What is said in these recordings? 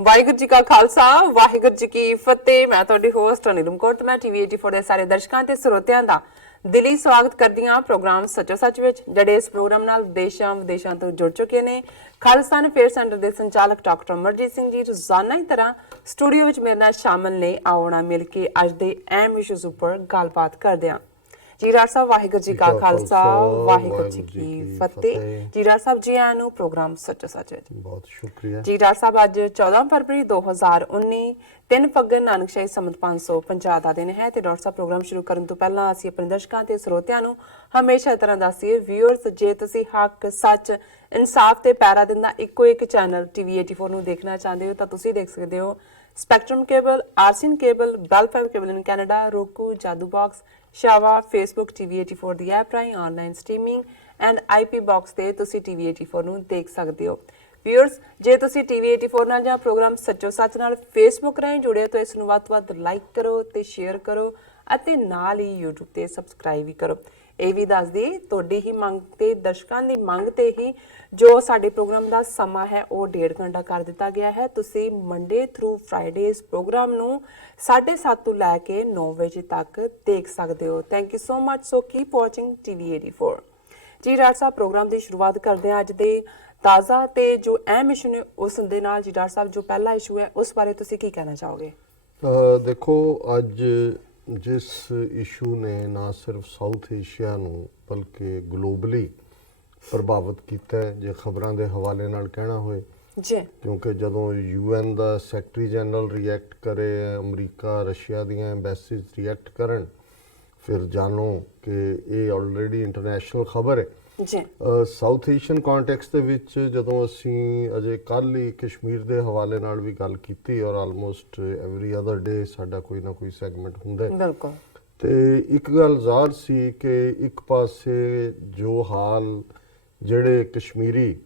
ਵਾਹਿਗੁਰੂ ਜੀ ਕਾ ਖਾਲਸਾ ਵਾਹਿਗੁਰੂ ਜੀ ਕੀ ਫਤਿਹ। ਮੈਂ ਤੁਹਾਡੀ ਹੋਸਟ ਅਨਿਰਮ ਕੌਰ ਤੇ ਮੈਂ ਟੀਵੀ 84 ਦੇ ਸਾਰੇ ਦਰਸ਼ਕਾਂ ਤੇ ਸਰੋਤਿਆਂ ਦਾ ਦਿਲੀ ਸਵਾਗਤ ਕਰਦੀ ਹਾਂ ਪ੍ਰੋਗਰਾਮ ਸੱਚੋ ਸੱਚ ਵਿੱਚ, ਜਿਹੜੇ ਇਸ ਪ੍ਰੋਗਰਾਮ ਨਾਲ ਦੇਸ਼ਾਂ ਵਿਦੇਸ਼ਾਂ ਤੋਂ ਜੁੜ ਚੁੱਕੇ ਨੇ। ਖਾਲਸਾ ਫੇਅਰ ਸੈਂਟਰ ਦੇ ਸੰਚਾਲਕ ਡਾਕਟਰ ਅਮਰਜੀਤ ਸਿੰਘ ਜੀ ਰੋਜ਼ਾਨਾ ਹੀ ਤਰ੍ਹਾਂ ਸਟੂਡੀਓ ਵਿੱਚ ਮੇਰੇ ਨਾਲ ਸ਼ਾਮਲ ਨੇ। ਆਉਣਾ ਮਿਲ ਕੇ ਅੱਜ ਦੇ ਅਹਿਮ ਇਸ਼ੂਜ਼ ਉੱਪਰ ਗੱਲਬਾਤ ਕਰਦੇ ਹਾਂ। ਜੀ ਰਾਜ ਸਾਹਿਬ ਵਾਹਿਗੁਰੂ ਜੀ ਕਾ ਖਾਲਸਾ ਵਾਹਿਗੁਰੂ ਜੀ ਕੀ ਫਤਿਹ। ਜੀ ਰਾਜ ਸਾਹਿਬ ਜੀ ਆਇਆਂ ਨੂੰ ਪ੍ਰੋਗਰਾਮ ਸੱਚੋ ਸੱਚ ਵਿੱਚ ਬਹੁਤ ਸ਼ੁਕਰੀਆ। ਜੀ ਰਾਜ ਸਾਹਿਬ ਅੱਜ 14 ਫਰਵਰੀ 2019 3 ਫੱਗਣ ਨਾਨਕਸ਼ਾਹੀ ਸੰਮਤ 550 ਦਾ ਦਿਨ ਹੈ ਤੇ ਡਾਕਟਰ ਸਾਹਿਬ ਪ੍ਰੋਗਰਾਮ ਸ਼ੁਰੂ ਕਰਨ ਤੋਂ ਪਹਿਲਾਂ ਅਸੀਂ ਆਪਣੇ ਦਰਸ਼ਕਾਂ ਤੇ ਸਰੋਤਿਆਂ ਨੂੰ ਹਮੇਸ਼ਾ ਤਰ੍ਹਾਂ ਦੱਸੀਏ ਵਿਊਅਰਸ, ਜੇ ਤੁਸੀਂ ਹੱਕ ਸੱਚ ਇਨਸਾਫ ਤੇ ਪੈਰਾ ਦਿੰਦਾ ਇੱਕੋ ਇੱਕ ਚੈਨਲ ਟੀਵੀ 84 ਨੂੰ ਦੇਖਣਾ ਚਾਹੁੰਦੇ ਹੋ ਤਾਂ ਤੁਸੀਂ ਦੇਖ ਸਕਦੇ ਹੋ spectrum cable, RCN cable, Bell 5 cable in Canada, roku, Jadoo box, ਸ਼ਾਵਾ, ਫੇਸਬੁੱਕ ਟੀਵੀ 84 ਦੀ ਐਪ ਰਾਹੀਂ online streaming and IP box ਤੇ ਤੁਸੀਂ ਟੀਵੀ 84 ਨੂੰ ਦੇਖ ਸਕਦੇ ਹੋ। ਵਿਊਅਰਸ, ਜੇ ਤੁਸੀਂ ਟੀਵੀ 84 ਨਾਲ ਜਾਂ ਪ੍ਰੋਗਰਾਮ ਸੱਚੋ ਸੱਚ ਨਾਲ ਫੇਸਬੁੱਕ ਰਾਹੀਂ ਜੁੜੇ ਤਾਂ ਇਸ ਨੂੰ ਵੱਧ ਤੋਂ ਵੱਧ ਲਾਈਕ ਕਰੋ ਤੇ ਸ਼ੇਅਰ ਕਰੋ ਅਤੇ ਨਾਲ ਹੀ YouTube ਤੇ ਸਬਸਕ੍ਰਾਈਬ ਵੀ ਕਰੋ। ਇਹ ਵੀ ਦੱਸਦੀ ਤੁਹਾਡੀ ਹੀ ਮੰਗ ਤੇ ਦਰਸ਼ਕਾਂ ਦੀ ਮੰਗ ਤੇ ਹੀ ਜੋ ਸਾਡੇ ਪ੍ਰੋਗਰਾਮ ਦਾ ਸਮਾਂ ਹੈ ਉਹ 1.5 ਘੰਟਾ ਕਰ ਦਿੱਤਾ ਗਿਆ ਹੈ। ਤੁਸੀਂ ਮੰਡੇ ਥਰੂ ਫਰਾਈਡੇ ਇਸ ਪ੍ਰੋਗਰਾਮ ਨੂੰ 7:30 ਤੋਂ ਲੈ ਕੇ 9 ਵਜੇ ਤੱਕ ਦੇਖ ਸਕਦੇ ਹੋ। Thank you so much. So keep watching TV 84। ਜੀ ਰਾਜ ਸਾਹਿਬ ਪ੍ਰੋਗਰਾਮ ਦੀ ਸ਼ੁਰੂਆਤ ਕਰਦੇ ਹਾਂ ਅੱਜ ਦੇ ਤਾਜ਼ਾ ਤੇ ਜੋ ਅਹਿਮ ਇਸ਼ੂ ਨੇ ਉਸ ਦੇ ਨਾਲ। ਜੀ ਰਾਜ ਸਾਹਿਬ ਜੋ ਪਹਿਲਾ ਇਸ਼ੂ ਹੈ ਉਸ ਬਾਰੇ ਤੁਸੀਂ ਕੀ ਕਹਿਣਾ ਚਾਹੋਗੇ? ਦੇਖੋ, ਅੱਜ ਜਿਸ ਇਸ਼ੂ ਨੇ ਨਾ ਸਿਰਫ ਸਾਊਥ ਏਸ਼ੀਆ ਨੂੰ ਬਲਕਿ ਗਲੋਬਲੀ ਪ੍ਰਭਾਵਿਤ ਕੀਤਾ ਹੈ, ਜੇ ਖਬਰਾਂ ਦੇ ਹਵਾਲੇ ਨਾਲ ਕਹਿਣਾ ਹੋਏ ਜੀ, ਕਿਉਂਕਿ ਜਦੋਂ UN ਦਾ ਸੈਕਟਰੀ ਜਨਰਲ ਰਿਐਕਟ ਕਰੇ, ਅਮਰੀਕਾ ਰਸ਼ੀਆ ਦੀਆਂ ਐਮਬੈਸੀਜ਼ ਰਿਐਕਟ ਕਰਨ, ਫਿਰ ਜਾਣੋ ਕਿ ਇਹ ਆਲਰੇਡੀ ਇੰਟਰਨੈਸ਼ਨਲ ਖਬਰ ਹੈ। ਸਾਊਥ ਏਸ਼ੀਅਨ ਕੰਟੈਕਸਟ ਦੇ ਵਿੱਚ ਜਦੋਂ ਅਸੀਂ ਅਜੇ ਕੱਲ੍ਹ ਹੀ ਕਸ਼ਮੀਰ ਦੇ ਹਵਾਲੇ ਨਾਲ ਵੀ ਗੱਲ ਕੀਤੀ ਔਰ ਆਲਮੋਸਟ ਐਵਰੀ ਅਦਰ ਡੇ ਸਾਡਾ ਕੋਈ ਨਾ ਕੋਈ ਸੈਗਮੈਂਟ ਹੁੰਦਾ ਹੈ। ਬਿਲਕੁਲ। ਤੇ ਇੱਕ ਗੱਲ ਜ਼ਾਹਰ ਸੀ ਕਿ ਇੱਕ ਪਾਸੇ ਜੋ ਹਾਲ ਜਿਹੜੇ ਕਸ਼ਮੀਰੀ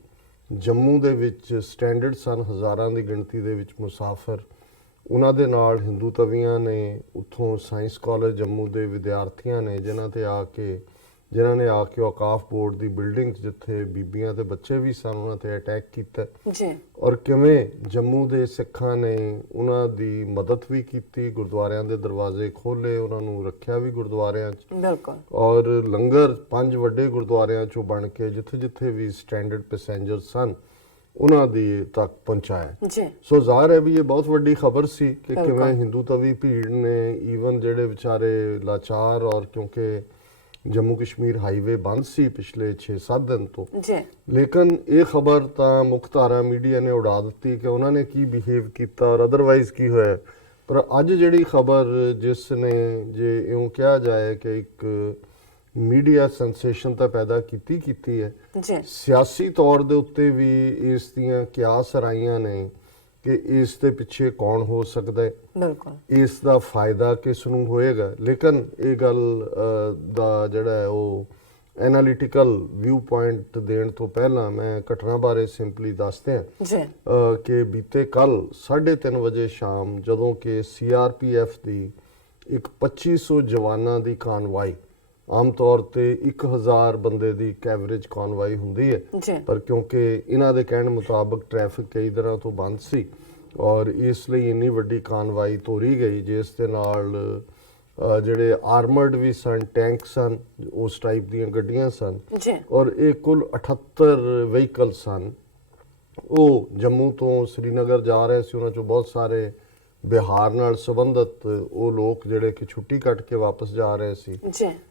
ਜੰਮੂ ਦੇ ਵਿੱਚ ਸਟੈਂਡਰਡ ਸਨ, ਹਜ਼ਾਰਾਂ ਦੀ ਗਿਣਤੀ ਦੇ ਵਿੱਚ ਮੁਸਾਫਰ, ਉਹਨਾਂ ਦੇ ਨਾਲ ਹਿੰਦੂ ਤਵੀਆਂ ਨੇ, ਉੱਥੋਂ ਸਾਇੰਸ ਕਾਲਜ ਜੰਮੂ ਦੇ ਵਿਦਿਆਰਥੀਆਂ ਨੇ ਜਿਨ੍ਹਾਂ ਨੇ ਆ ਕੇ ਔਕਾਫ ਬੋਰਡ ਦੀ ਬਿਲਡਿੰਗ ਜਿੱਥੇ ਬੀਬੀਆਂ ਤੇ ਬੱਚੇ ਵੀ ਸਨ ਉਹਨਾਂ ਤੇ ਅਟੈਕ ਕੀਤਾ ਜੀ, ਔਰ ਕਿਵੇਂ ਜੰਮੂ ਦੇ ਸਿੱਖਾਂ ਨੇ ਉਹਨਾਂ ਦੀ ਮਦਦ ਵੀ ਕੀਤੀ, ਗੁਰਦੁਆਰਿਆਂ ਦੇ ਦਰਵਾਜ਼ੇ ਖੋਲੇ, ਉਹਨਾਂ ਨੂੰ ਰੱਖਿਆ ਵੀ ਗੁਰਦੁਆਰਿਆਂ 'ਚ। ਬਿਲਕੁਲ। ਔਰ ਲੰਗਰ 5 ਵੱਡੇ ਗੁਰਦੁਆਰਿਆਂ 'ਚੋਂ ਬਣ ਕੇ ਜਿੱਥੇ ਵੀ ਸਟੈਂਡਰਡ ਪੈਸੇਂਜਰ ਸਨ ਉਹਨਾਂ ਦੀ ਤੱਕ ਪਹੁੰਚਾਇਆ ਜੀ। ਸੋ ਜ਼ਾਹਰ ਹੈ ਵੀ ਇਹ ਬਹੁਤ ਵੱਡੀ ਖਬਰ ਸੀ ਕਿ ਕਿਵੇਂ ਹਿੰਦੂ ਤਵੀ ਭੀੜ ਨੇ, ਈਵਨ ਜਿਹੜੇ ਵਿਚਾਰੇ ਲਾਚਾਰ, ਔਰ ਕਿਉਂਕਿ ਜੰਮੂ ਕਸ਼ਮੀਰ ਹਾਈਵੇ ਬੰਦ ਸੀ ਪਿਛਲੇ 6-7 ਦਿਨ ਤੋਂ, ਲੇਕਿਨ ਇਹ ਖਬਰ ਤਾਂ ਮੁੱਖ ਧਾਰਾ ਮੀਡੀਆ ਨੇ ਉਡਾ ਦਿੱਤੀ ਕਿ ਉਹਨਾਂ ਨੇ ਕੀ ਬਿਹੇਵ ਕੀਤਾ ਔਰ ਅਦਰਵਾਈਜ਼ ਕੀ ਹੋਇਆ। ਪਰ ਅੱਜ ਜਿਹੜੀ ਖਬਰ ਜਿਸ ਨੇ, ਜੇ ਇਉਂ ਕਿਹਾ ਜਾਏ ਕਿ ਇੱਕ ਮੀਡੀਆ ਸੈਂਸੇਸ਼ਨ ਤਾਂ ਪੈਦਾ ਕੀਤੀ ਹੈ, ਸਿਆਸੀ ਤੌਰ ਦੇ ਉੱਤੇ ਵੀ ਇਸ ਦੀਆਂ ਕਿਆਸ ਰਾਈਆਂ ਨੇ ਕਿ ਇਸ ਦੇ ਪਿੱਛੇ ਕੌਣ ਹੋ ਸਕਦਾ ਹੈ, ਬਿਲਕੁਲ ਇਸ ਦਾ ਫਾਇਦਾ ਕਿਸ ਨੂੰ ਹੋਏਗਾ। ਲੇਕਿਨ ਇਹ ਗੱਲ ਦਾ ਜਿਹੜਾ ਹੈ ਉਹ ਐਨਾਲਿਟੀਕਲ ਵਿਊ ਪੁਆਇੰਟ ਦੇਣ ਤੋਂ ਪਹਿਲਾਂ ਮੈਂ ਘਟਨਾ ਬਾਰੇ ਸਿੰਪਲੀ ਦੱਸਦੇ ਹਾਂ ਕਿ ਬੀਤੇ ਕੱਲ 3:30 ਵਜੇ ਸ਼ਾਮ ਜਦੋਂ ਕਿ CRPF ਦੀ ਇੱਕ 2500 ਜਵਾਨਾਂ ਦੀ ਕਾਨਵਾਈ, ਆਮ ਤੌਰ ਤੇ 1000 ਬੰਦੇ ਦੀ ਇੱਕ ਐਵਰੇਜ ਕਾਨਵਾਈ ਹੁੰਦੀ ਹੈ, ਪਰ ਕਿਉਂਕਿ ਇਹਨਾਂ ਦੇ ਕਹਿਣ ਮੁਤਾਬਕ ਟ੍ਰੈਫਿਕ ਕਈ ਤਰ੍ਹਾਂ ਤੋਂ ਬੰਦ ਸੀ ਔਰ ਇਸ ਲਈ ਇੰਨੀ ਵੱਡੀ ਕਾਨਵਾਈ ਤੋਰੀ ਗਈ ਜਿਸ ਦੇ ਨਾਲ ਜਿਹੜੇ ਆਰਮਰਡ ਵੀ ਸਨ, ਟੈਂਕ ਸਨ, ਉਸ ਟਾਈਪ ਦੀਆਂ ਗੱਡੀਆਂ ਸਨ, ਔਰ ਇਹ ਕੁੱਲ 78 ਵਹੀਕਲ ਸਨ। ਉਹ ਜੰਮੂ ਤੋਂ ਸ੍ਰੀਨਗਰ ਜਾ ਰਹੇ ਸੀ, ਉਹਨਾਂ 'ਚੋਂ ਬਹੁਤ ਸਾਰੇ ਬਿਹਾਰ ਨਾਲ ਸੰਬੰਧਿਤ ਉਹ ਲੋਕ ਜਿਹੜੇ ਕਿ ਛੁੱਟੀ ਕੱਟ ਕੇ ਵਾਪਸ ਜਾ ਰਹੇ ਸੀ।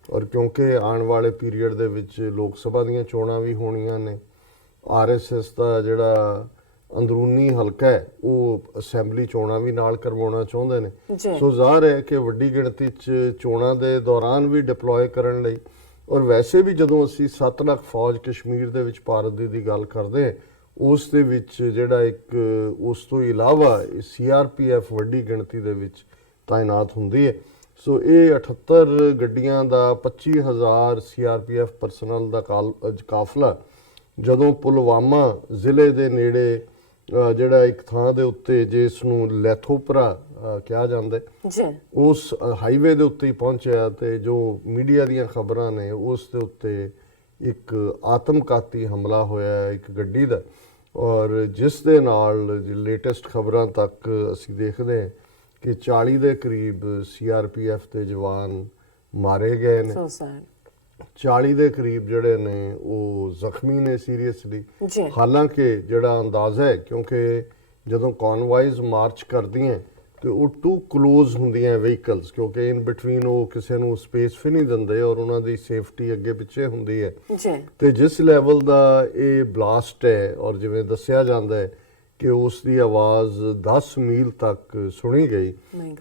ਔਰ ਕਿਉਂਕਿ ਆਉਣ ਵਾਲੇ ਪੀਰੀਅਡ ਦੇ ਵਿੱਚ ਲੋਕ ਸਭਾ ਦੀਆਂ ਚੋਣਾਂ ਵੀ ਹੋਣੀਆਂ ਨੇ, RSS ਦਾ ਜਿਹੜਾ ਅੰਦਰੂਨੀ ਹਲਕਾ ਹੈ ਉਹ ਅਸੈਂਬਲੀ ਚੋਣਾਂ ਵੀ ਨਾਲ ਕਰਵਾਉਣਾ ਚਾਹੁੰਦੇ ਨੇ। ਸੋ ਜ਼ਾਹਰ ਹੈ ਕਿ ਵੱਡੀ ਗਿਣਤੀ 'ਚ ਚੋਣਾਂ ਦੇ ਦੌਰਾਨ ਵੀ ਡਿਪਲੋਏ ਕਰਨ ਲਈ, ਔਰ ਵੈਸੇ ਵੀ ਜਦੋਂ ਅਸੀਂ 7 ਲੱਖ ਫੌਜ ਕਸ਼ਮੀਰ ਦੇ ਵਿੱਚ ਭਾਰਤ ਦੀ ਗੱਲ ਕਰਦੇ ਹਾਂ, ਉਸ ਦੇ ਵਿੱਚ ਜਿਹੜਾ ਇੱਕ ਉਸ ਤੋਂ ਇਲਾਵਾ CRPF ਵੱਡੀ ਗਿਣਤੀ ਦੇ ਵਿੱਚ ਤਾਇਨਾਤ ਹੁੰਦੀ ਹੈ। ਸੋ ਇਹ 78 ਗੱਡੀਆਂ ਦਾ 25000 CRPF ਪਰਸਨਲ ਦਾ ਕਾਫਲਾ ਜਦੋਂ ਪੁਲਵਾਮਾ ਜ਼ਿਲ੍ਹੇ ਦੇ ਨੇੜੇ ਜਿਹੜਾ ਇੱਕ ਥਾਂ ਦੇ ਉੱਤੇ ਜਿਸ ਨੂੰ ਲੈਥੋਪਰਾ ਕਿਹਾ ਜਾਂਦਾ ਉਸ ਹਾਈਵੇ ਦੇ ਉੱਤੇ ਹੀ ਪਹੁੰਚਿਆ, ਤੇ ਜੋ ਮੀਡੀਆ ਦੀਆਂ ਖਬਰਾਂ ਨੇ ਉਸ ਦੇ ਉੱਤੇ ਇੱਕ ਆਤਮਘਾਤੀ ਹਮਲਾ ਹੋਇਆ ਇੱਕ ਗੱਡੀ ਦਾ, ਔਰ ਜਿਸ ਦੇ ਨਾਲ ਲੇਟੈਸਟ ਖਬਰਾਂ ਤੱਕ ਅਸੀਂ ਦੇਖਦੇ ਹਾਂ ਕਿ 40 ਦੇ ਕਰੀਬ ਸੀਆਰਪੀਐਫ ਦੇ ਜਵਾਨ ਮਾਰੇ ਗਏ ਨੇ, ਸੋ ਸੈਡ 40 ਦੇ ਕਰੀਬ ਜਿਹੜੇ ਨੇ ਉਹ ਜ਼ਖਮੀ ਨੇ ਸੀਰੀਅਸਲੀ। ਜੀ ਹਾਲਾਂਕਿ ਜਿਹੜਾ ਅੰਦਾਜ਼ਾ ਹੈ, ਕਿਉਂਕਿ ਜਦੋਂ ਕਨਵਾਈਜ਼ ਮਾਰਚ ਕਰਦੀਆਂ ਤੇ ਉਹ ਟੂ ਕਲੋਜ਼ ਹੁੰਦੀਆਂ ਵਹੀਕਲਸ, ਕਿਉਂਕਿ ਇਨ ਬਿਟਵੀਨ ਉਹ ਕਿਸੇ ਨੂੰ ਸਪੇਸ ਵੀ ਨਹੀਂ ਦਿੰਦੇ ਔਰ ਉਹਨਾਂ ਦੀ ਸੇਫਟੀ ਅੱਗੇ ਪਿੱਛੇ ਹੁੰਦੀ ਹੈ। ਜੀ ਤੇ ਜਿਸ ਲੈਵਲ ਦਾ ਇਹ ਬਲਾਸਟ ਹੈ ਔਰ ਜਿਵੇਂ ਦੱਸਿਆ ਜਾਂਦਾ ਹੈ ਕਿ ਉਸ ਦੀ ਆਵਾਜ਼ 10 ਮੀਲ ਤੱਕ ਸੁਣੀ ਗਈ,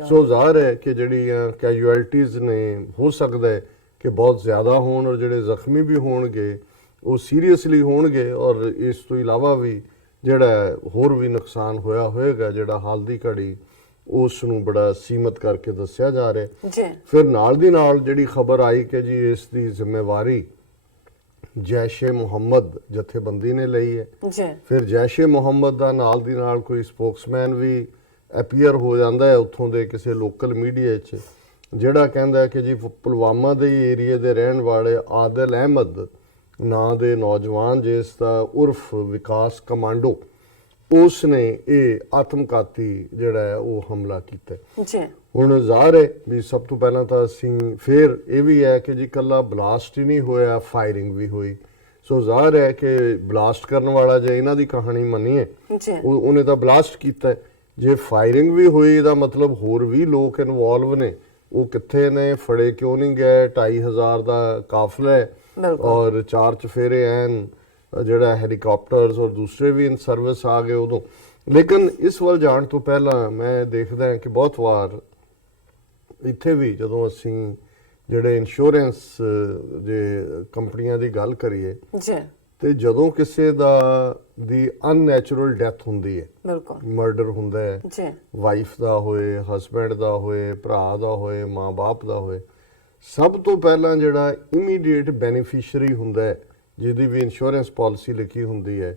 ਸੋ ਜ਼ਾਹਰ ਹੈ ਕਿ ਜਿਹੜੀਆਂ ਕੈਜੂਅਲਟੀਜ਼ ਨੇ ਹੋ ਸਕਦਾ ਹੈ ਕਿ ਬਹੁਤ ਜ਼ਿਆਦਾ ਹੋਣ ਔਰ ਜਿਹੜੇ ਜ਼ਖਮੀ ਵੀ ਹੋਣਗੇ ਉਹ ਸੀਰੀਅਸਲੀ ਹੋਣਗੇ, ਔਰ ਇਸ ਤੋਂ ਇਲਾਵਾ ਵੀ ਜਿਹੜਾ ਹੋਰ ਵੀ ਨੁਕਸਾਨ ਹੋਇਆ ਹੋਏਗਾ ਜਿਹੜਾ ਹਾਲ ਦੀ ਘੜੀ ਉਸ ਨੂੰ ਬੜਾ ਸੀਮਤ ਕਰਕੇ ਦੱਸਿਆ ਜਾ ਰਿਹਾ। ਜੀ ਫਿਰ ਨਾਲ ਦੀ ਨਾਲ ਜਿਹੜੀ ਖਬਰ ਆਈ ਕਿ ਜੀ ਇਸ ਦੀ ਜ਼ਿੰਮੇਵਾਰੀ ਜੈਸ਼-ਏ-ਮੁਹੰਮਦ ਜਥੇਬੰਦੀ ਨੇ ਲਈ ਹੈ। ਜੀ ਫਿਰ ਜੈਸ਼-ਏ-ਮੁਹੰਮਦ ਦਾ ਨਾਲ ਦੀ ਨਾਲ ਕੋਈ ਸਪੋਕਸਮੈਨ ਵੀ ਅਪੀਅਰ ਹੋ ਜਾਂਦਾ ਹੈ ਉੱਥੋਂ ਦੇ ਕਿਸੇ ਲੋਕਲ ਮੀਡੀਆ 'ਚ, ਜਿਹੜਾ ਕਹਿੰਦਾ ਹੈ ਕਿ ਜੀ ਪੁਲਵਾਮਾ ਦੇ ਏਰੀਏ ਦੇ ਰਹਿਣ ਵਾਲੇ ਆਦਿਲ ਅਹਿਮਦ ਨਾਂ ਦੇ ਨੌਜਵਾਨ, ਜਿਸ ਦਾ ਉਰਫ ਵਿਕਾਸ ਕਮਾਂਡੋ, ਉਸ ਨੇ ਇਹ ਆਤਮਘਾਤੀ ਜਿਹੜਾ ਹੈ ਉਹ ਹਮਲਾ ਕੀਤਾ। ਜੀ ਹੁਣ ਜ਼ਾਹਰ ਹੈ ਵੀ ਸਭ ਤੋਂ ਪਹਿਲਾਂ ਤਾਂ ਅਸੀਂ ਫਿਰ ਇਹ ਵੀ ਹੈ ਕਿ ਜੀ ਇਕੱਲਾ ਬਲਾਸਟ ਹੀ ਨਹੀਂ ਹੋਇਆ, ਫਾਇਰਿੰਗ ਵੀ ਹੋਈ। ਸੋ ਜ਼ਾਹਰ ਹੈ ਕਿ ਬਲਾਸਟ ਕਰਨ ਵਾਲਾ, ਜੇ ਇਹਨਾਂ ਦੀ ਕਹਾਣੀ ਮੰਨੀਏ, ਜੀ ਉਹਨੇ ਤਾਂ ਬਲਾਸਟ ਕੀਤਾ। ਜੇ ਫਾਇਰਿੰਗ ਵੀ ਹੋਈ ਇਹਦਾ ਮਤਲਬ ਹੋਰ ਵੀ ਲੋਕ ਇਨਵੋਲਵ ਨੇ। ਉਹ ਕਿੱਥੇ ਨੇ, ਫੜੇ ਕਿਉਂ ਨਹੀਂ ਗਏ? 2500 ਦਾ ਕਾਫਲਾ ਹੈ ਔਰ 4 ਚਫੇਰੇ ਐਨ ਜਿਹੜਾ ਹੈਲੀਕਾਪਟਰਸ ਔਰ ਦੂਸਰੇ ਵੀ ਇਨ ਸਰਵਿਸ ਆ ਗਏ ਉਦੋਂ। ਲੇਕਿਨ ਇਸ ਵੱਲ ਜਾਣ ਤੋਂ ਪਹਿਲਾਂ ਮੈਂ ਦੇਖਦਾ ਹਾਂ ਕਿ ਬਹੁਤ ਵਾਰ ਇੱਥੇ ਵੀ ਜਦੋਂ ਅਸੀਂ ਜਿਹੜੇ ਇੰਸ਼ੋਰੈਂਸ ਜੇ ਕੰਪਨੀਆਂ ਦੀ ਗੱਲ ਕਰੀਏ ਜੀ ਤੇ ਜਦੋਂ ਕਿਸੇ ਦੀ ਅਨਨੈਚੁਰਲ ਡੈਥ ਹੁੰਦੀ ਹੈ, ਬਿਲਕੁਲ ਮਰਡਰ ਹੁੰਦਾ ਹੈ, ਜੀ ਵਾਈਫ ਦਾ ਹੋਏ, ਹਸਬੈਂਡ ਦਾ ਹੋਏ, ਭਰਾ ਦਾ ਹੋਏ, ਮਾਂ-ਬਾਪ ਦਾ ਹੋਏ, ਸਭ ਤੋਂ ਪਹਿਲਾਂ ਜਿਹੜਾ ਇਮੀਡੀਏਟ ਬੈਨੀਫੀਸ਼ੀਅਰੀ ਹੁੰਦਾ ਹੈ, ਜਿਹਦੀ ਵੀ ਇੰਸ਼ੋਰੈਂਸ ਪਾਲਿਸੀ ਲਿਖੀ ਹੁੰਦੀ ਹੈ,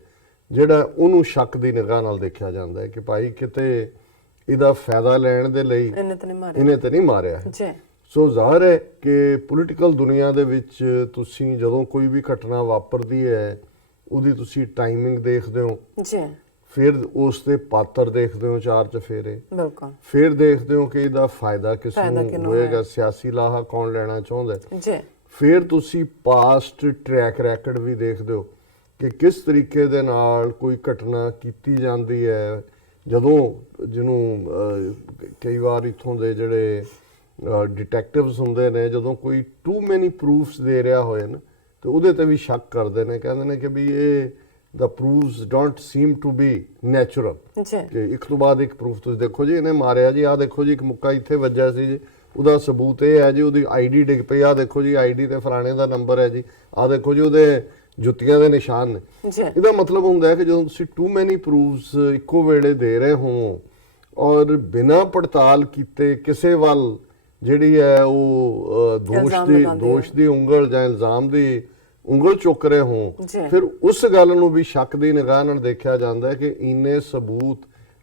ਜਿਹੜਾ ਉਹਨੂੰ ਸ਼ੱਕ ਦੀ ਨਿਗਾਹ ਨਾਲ ਦੇਖਿਆ ਜਾਂਦਾ ਹੈ ਕਿ ਭਾਈ ਕਿਤੇ ਇਹਦਾ ਫਾਇਦਾ ਲੈਣ ਦੇ ਲਈ ਇਹਨੇ ਤਾਂ ਨਹੀਂ ਮਾਰਿਆ ਹੈ। ਜੀ ਸੋ ਜ਼ਾਹਰ ਹੈ ਕਿ ਪੋਲੀਟੀਕਲ ਦੁਨੀਆ ਦੇ ਵਿੱਚ ਤੁਸੀਂ ਜਦੋਂ ਕੋਈ ਵੀ ਘਟਨਾ ਵਾਪਰਦੀ ਹੈ ਉਹਦੀ ਤੁਸੀਂ ਟਾਈਮਿੰਗ ਦੇਖਦੇ ਹੋ, ਜੀ ਫਿਰ ਉਸ ਦੇ ਪਾਤਰ ਦੇਖਦੇ ਹੋ 4 ਚਫੇਰੇ, ਬਿਲਕੁਲ ਫਿਰ ਦੇਖਦੇ ਹੋ ਕਿ ਇਹਦਾ ਫਾਇਦਾ ਕਿਸ ਨੂੰ ਹੋਏਗਾ, ਸਿਆਸੀ ਲਾਹਾ ਕੌਣ ਲੈਣਾ ਚਾਹੁੰਦਾ। ਜੀ ਫਿਰ ਤੁਸੀਂ ਪਾਸਟ ਟਰੈਕ ਰੈਕਡ ਵੀ ਦੇਖਦੇ ਹੋ ਕਿ ਕਿਸ ਤਰੀਕੇ ਦੇ ਨਾਲ ਕੋਈ ਘਟਨਾ ਕੀਤੀ ਜਾਂਦੀ ਹੈ। ਜਦੋਂ ਜਿਹਨੂੰ ਕਈ ਵਾਰ ਇੱਥੋਂ ਦੇ ਜਿਹੜੇ ਡਿਟੈਕਟਿਵਸ ਹੁੰਦੇ ਨੇ, ਜਦੋਂ ਕੋਈ ਟੂ ਮੈਨੀ ਪ੍ਰੂਫਸ ਦੇ ਰਿਹਾ ਹੋਏ ਨਾ ਤੇ ਉਹਦੇ ਤੇ ਵੀ ਸ਼ੱਕ ਕਰਦੇ ਨੇ, ਕਹਿੰਦੇ ਨੇ ਕਿ ਵੀ ਇਹ the proofs don't seem to be natural। ਜੀ ਕਿ ਇੱਕ ਤੋਂ ਬਾਅਦ ਇੱਕ ਪ੍ਰੂਫ ਤੁਸੀਂ ਦੇਖੋ ਜੀ ਇਹਨੇ ਮਾਰਿਆ ਜੀ, ਆਹ ਦੇਖੋ ਜੀ ਇੱਕ ਮੁੱਕਾ ਇੱਥੇ ਵੱਜਿਆ ਸੀ ਜੀ, ਉਹਦਾ ਸਬੂਤ ਇਹ ਹੈ ਜੀ, ਉਹਦੀ ਆਈਡੀ ਡਿੱਗ ਪਈ, ਆਹ ਦੇਖੋ ਜੀ ਆਈਡੀ ਤੇ ਫਲਾਣੇ ਦਾ ਨੰਬਰ ਹੈ ਜੀ, ਆਹ ਦੇਖੋ ਜੀ ਉਹਦੇ ਜੁੱਤੀਆਂ ਦੇ ਨਿਸ਼ਾਨ ਨੇ। ਇਹਦਾ ਮਤਲਬ ਹੁੰਦਾ ਹੈ ਕਿ ਜਦੋਂ ਤੁਸੀਂ ਟੂ ਮੈਨੀ ਪ੍ਰੂਫਸ ਇੱਕੋ ਵੇਲੇ ਦੇ ਰਹੇ ਹੋ ਔਰ ਬਿਨਾਂ ਪੜਤਾਲ ਕੀਤੇ ਕਿਸੇ ਵੱਲ ਜਿਹੜੀ ਹੈ ਉਹ ਦੋਸ਼ ਦੀ ਉਂਗਲ ਜਾਂ ਇਲਜ਼ਾਮ ਦੀ ਉਂਗਲ ਚੁੱਕ ਰਹੇ ਹੋ, ਫਿਰ ਉਸ ਗੱਲ ਨੂੰ ਵੀ ਸ਼ੱਕ ਦੀ ਨਿਗਾਹ ਨਾਲ ਦੇਖਿਆ ਜਾਂਦਾ ਹੈ ਕਿ ਇੰਨੇ ਸਬੂਤ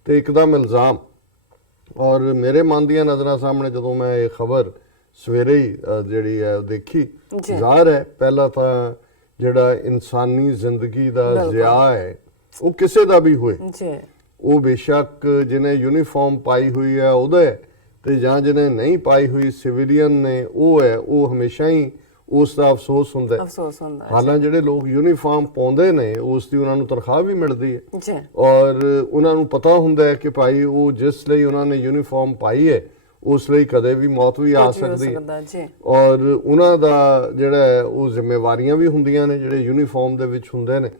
ਤੇ ਇੱਕਦਮ ਇਲਜ਼ਾਮ। ਔਰ ਮੇਰੇ ਮਨ ਦੀਆਂ ਨਜ਼ਰਾਂ ਸਾਹਮਣੇ ਜਦੋਂ ਮੈਂ ਇਹ ਖਬਰ ਸਵੇਰੇ ਹੀ ਜਿਹੜੀ ਹੈ ਦੇਖੀ, ਜ਼ਾਹਰ ਹੈ ਪਹਿਲਾਂ ਤਾਂ ਜਿਹੜਾ ਇਨਸਾਨੀ ਜ਼ਿੰਦਗੀ ਦਾ ਜ਼ਿਆ ਹੈ ਉਹ ਕਿਸੇ ਦਾ ਵੀ ਹੋਏ, ਉਹ ਬੇਸ਼ੱਕ ਜਿਹਨੇ ਯੂਨੀਫਾਰਮ ਪਾਈ ਹੋਈ ਹੈ ਉਹਦਾ ਹੈ, ਤੇ ਜਾਂ ਜਿਹਨੇ ਨਹੀਂ ਪਾਈ ਹੋਈ ਸਿਵਿਲੀਅਨ ਨੇ ਉਹ ਹੈ, ਉਹ ਹਮੇਸ਼ਾ ਹੀ ਉਸ ਦਾ ਅਫਸੋਸ ਹੁੰਦਾ ਹੈ। ਹਾਲਾਂ ਜਿਹੜੇ ਲੋਕ ਯੂਨੀਫਾਰਮ ਪਾਉਂਦੇ ਨੇ ਉਸ ਦੀ ਉਹਨਾਂ ਨੂੰ ਤਨਖਾਹ ਵੀ ਮਿਲਦੀ ਹੈ ਔਰ ਉਹਨਾਂ ਨੂੰ ਪਤਾ ਹੁੰਦਾ ਹੈ ਕਿ ਭਾਈ ਉਹ ਜਿਸ ਲਈ ਉਹਨਾਂ ਨੇ ਯੂਨੀਫਾਰਮ ਪਾਈ ਹੈ ਉਸ ਲਈ ਕਦੇ ਵੀ ਮੌਤ ਵੀ ਆ ਸਕਦੀ ਹੈ ਔਰ ਉਹਨਾਂ ਦਾ ਜਿਹੜਾ ਹੈ ਉਹ ਜ਼ਿੰਮੇਵਾਰੀਆਂ ਵੀ ਹੁੰਦੀਆਂ ਨੇ ਜਿਹੜੇ ਯੂਨੀਫਾਰਮ ਦੇ ਵਿੱਚ ਹੁੰਦੇ ਨੇ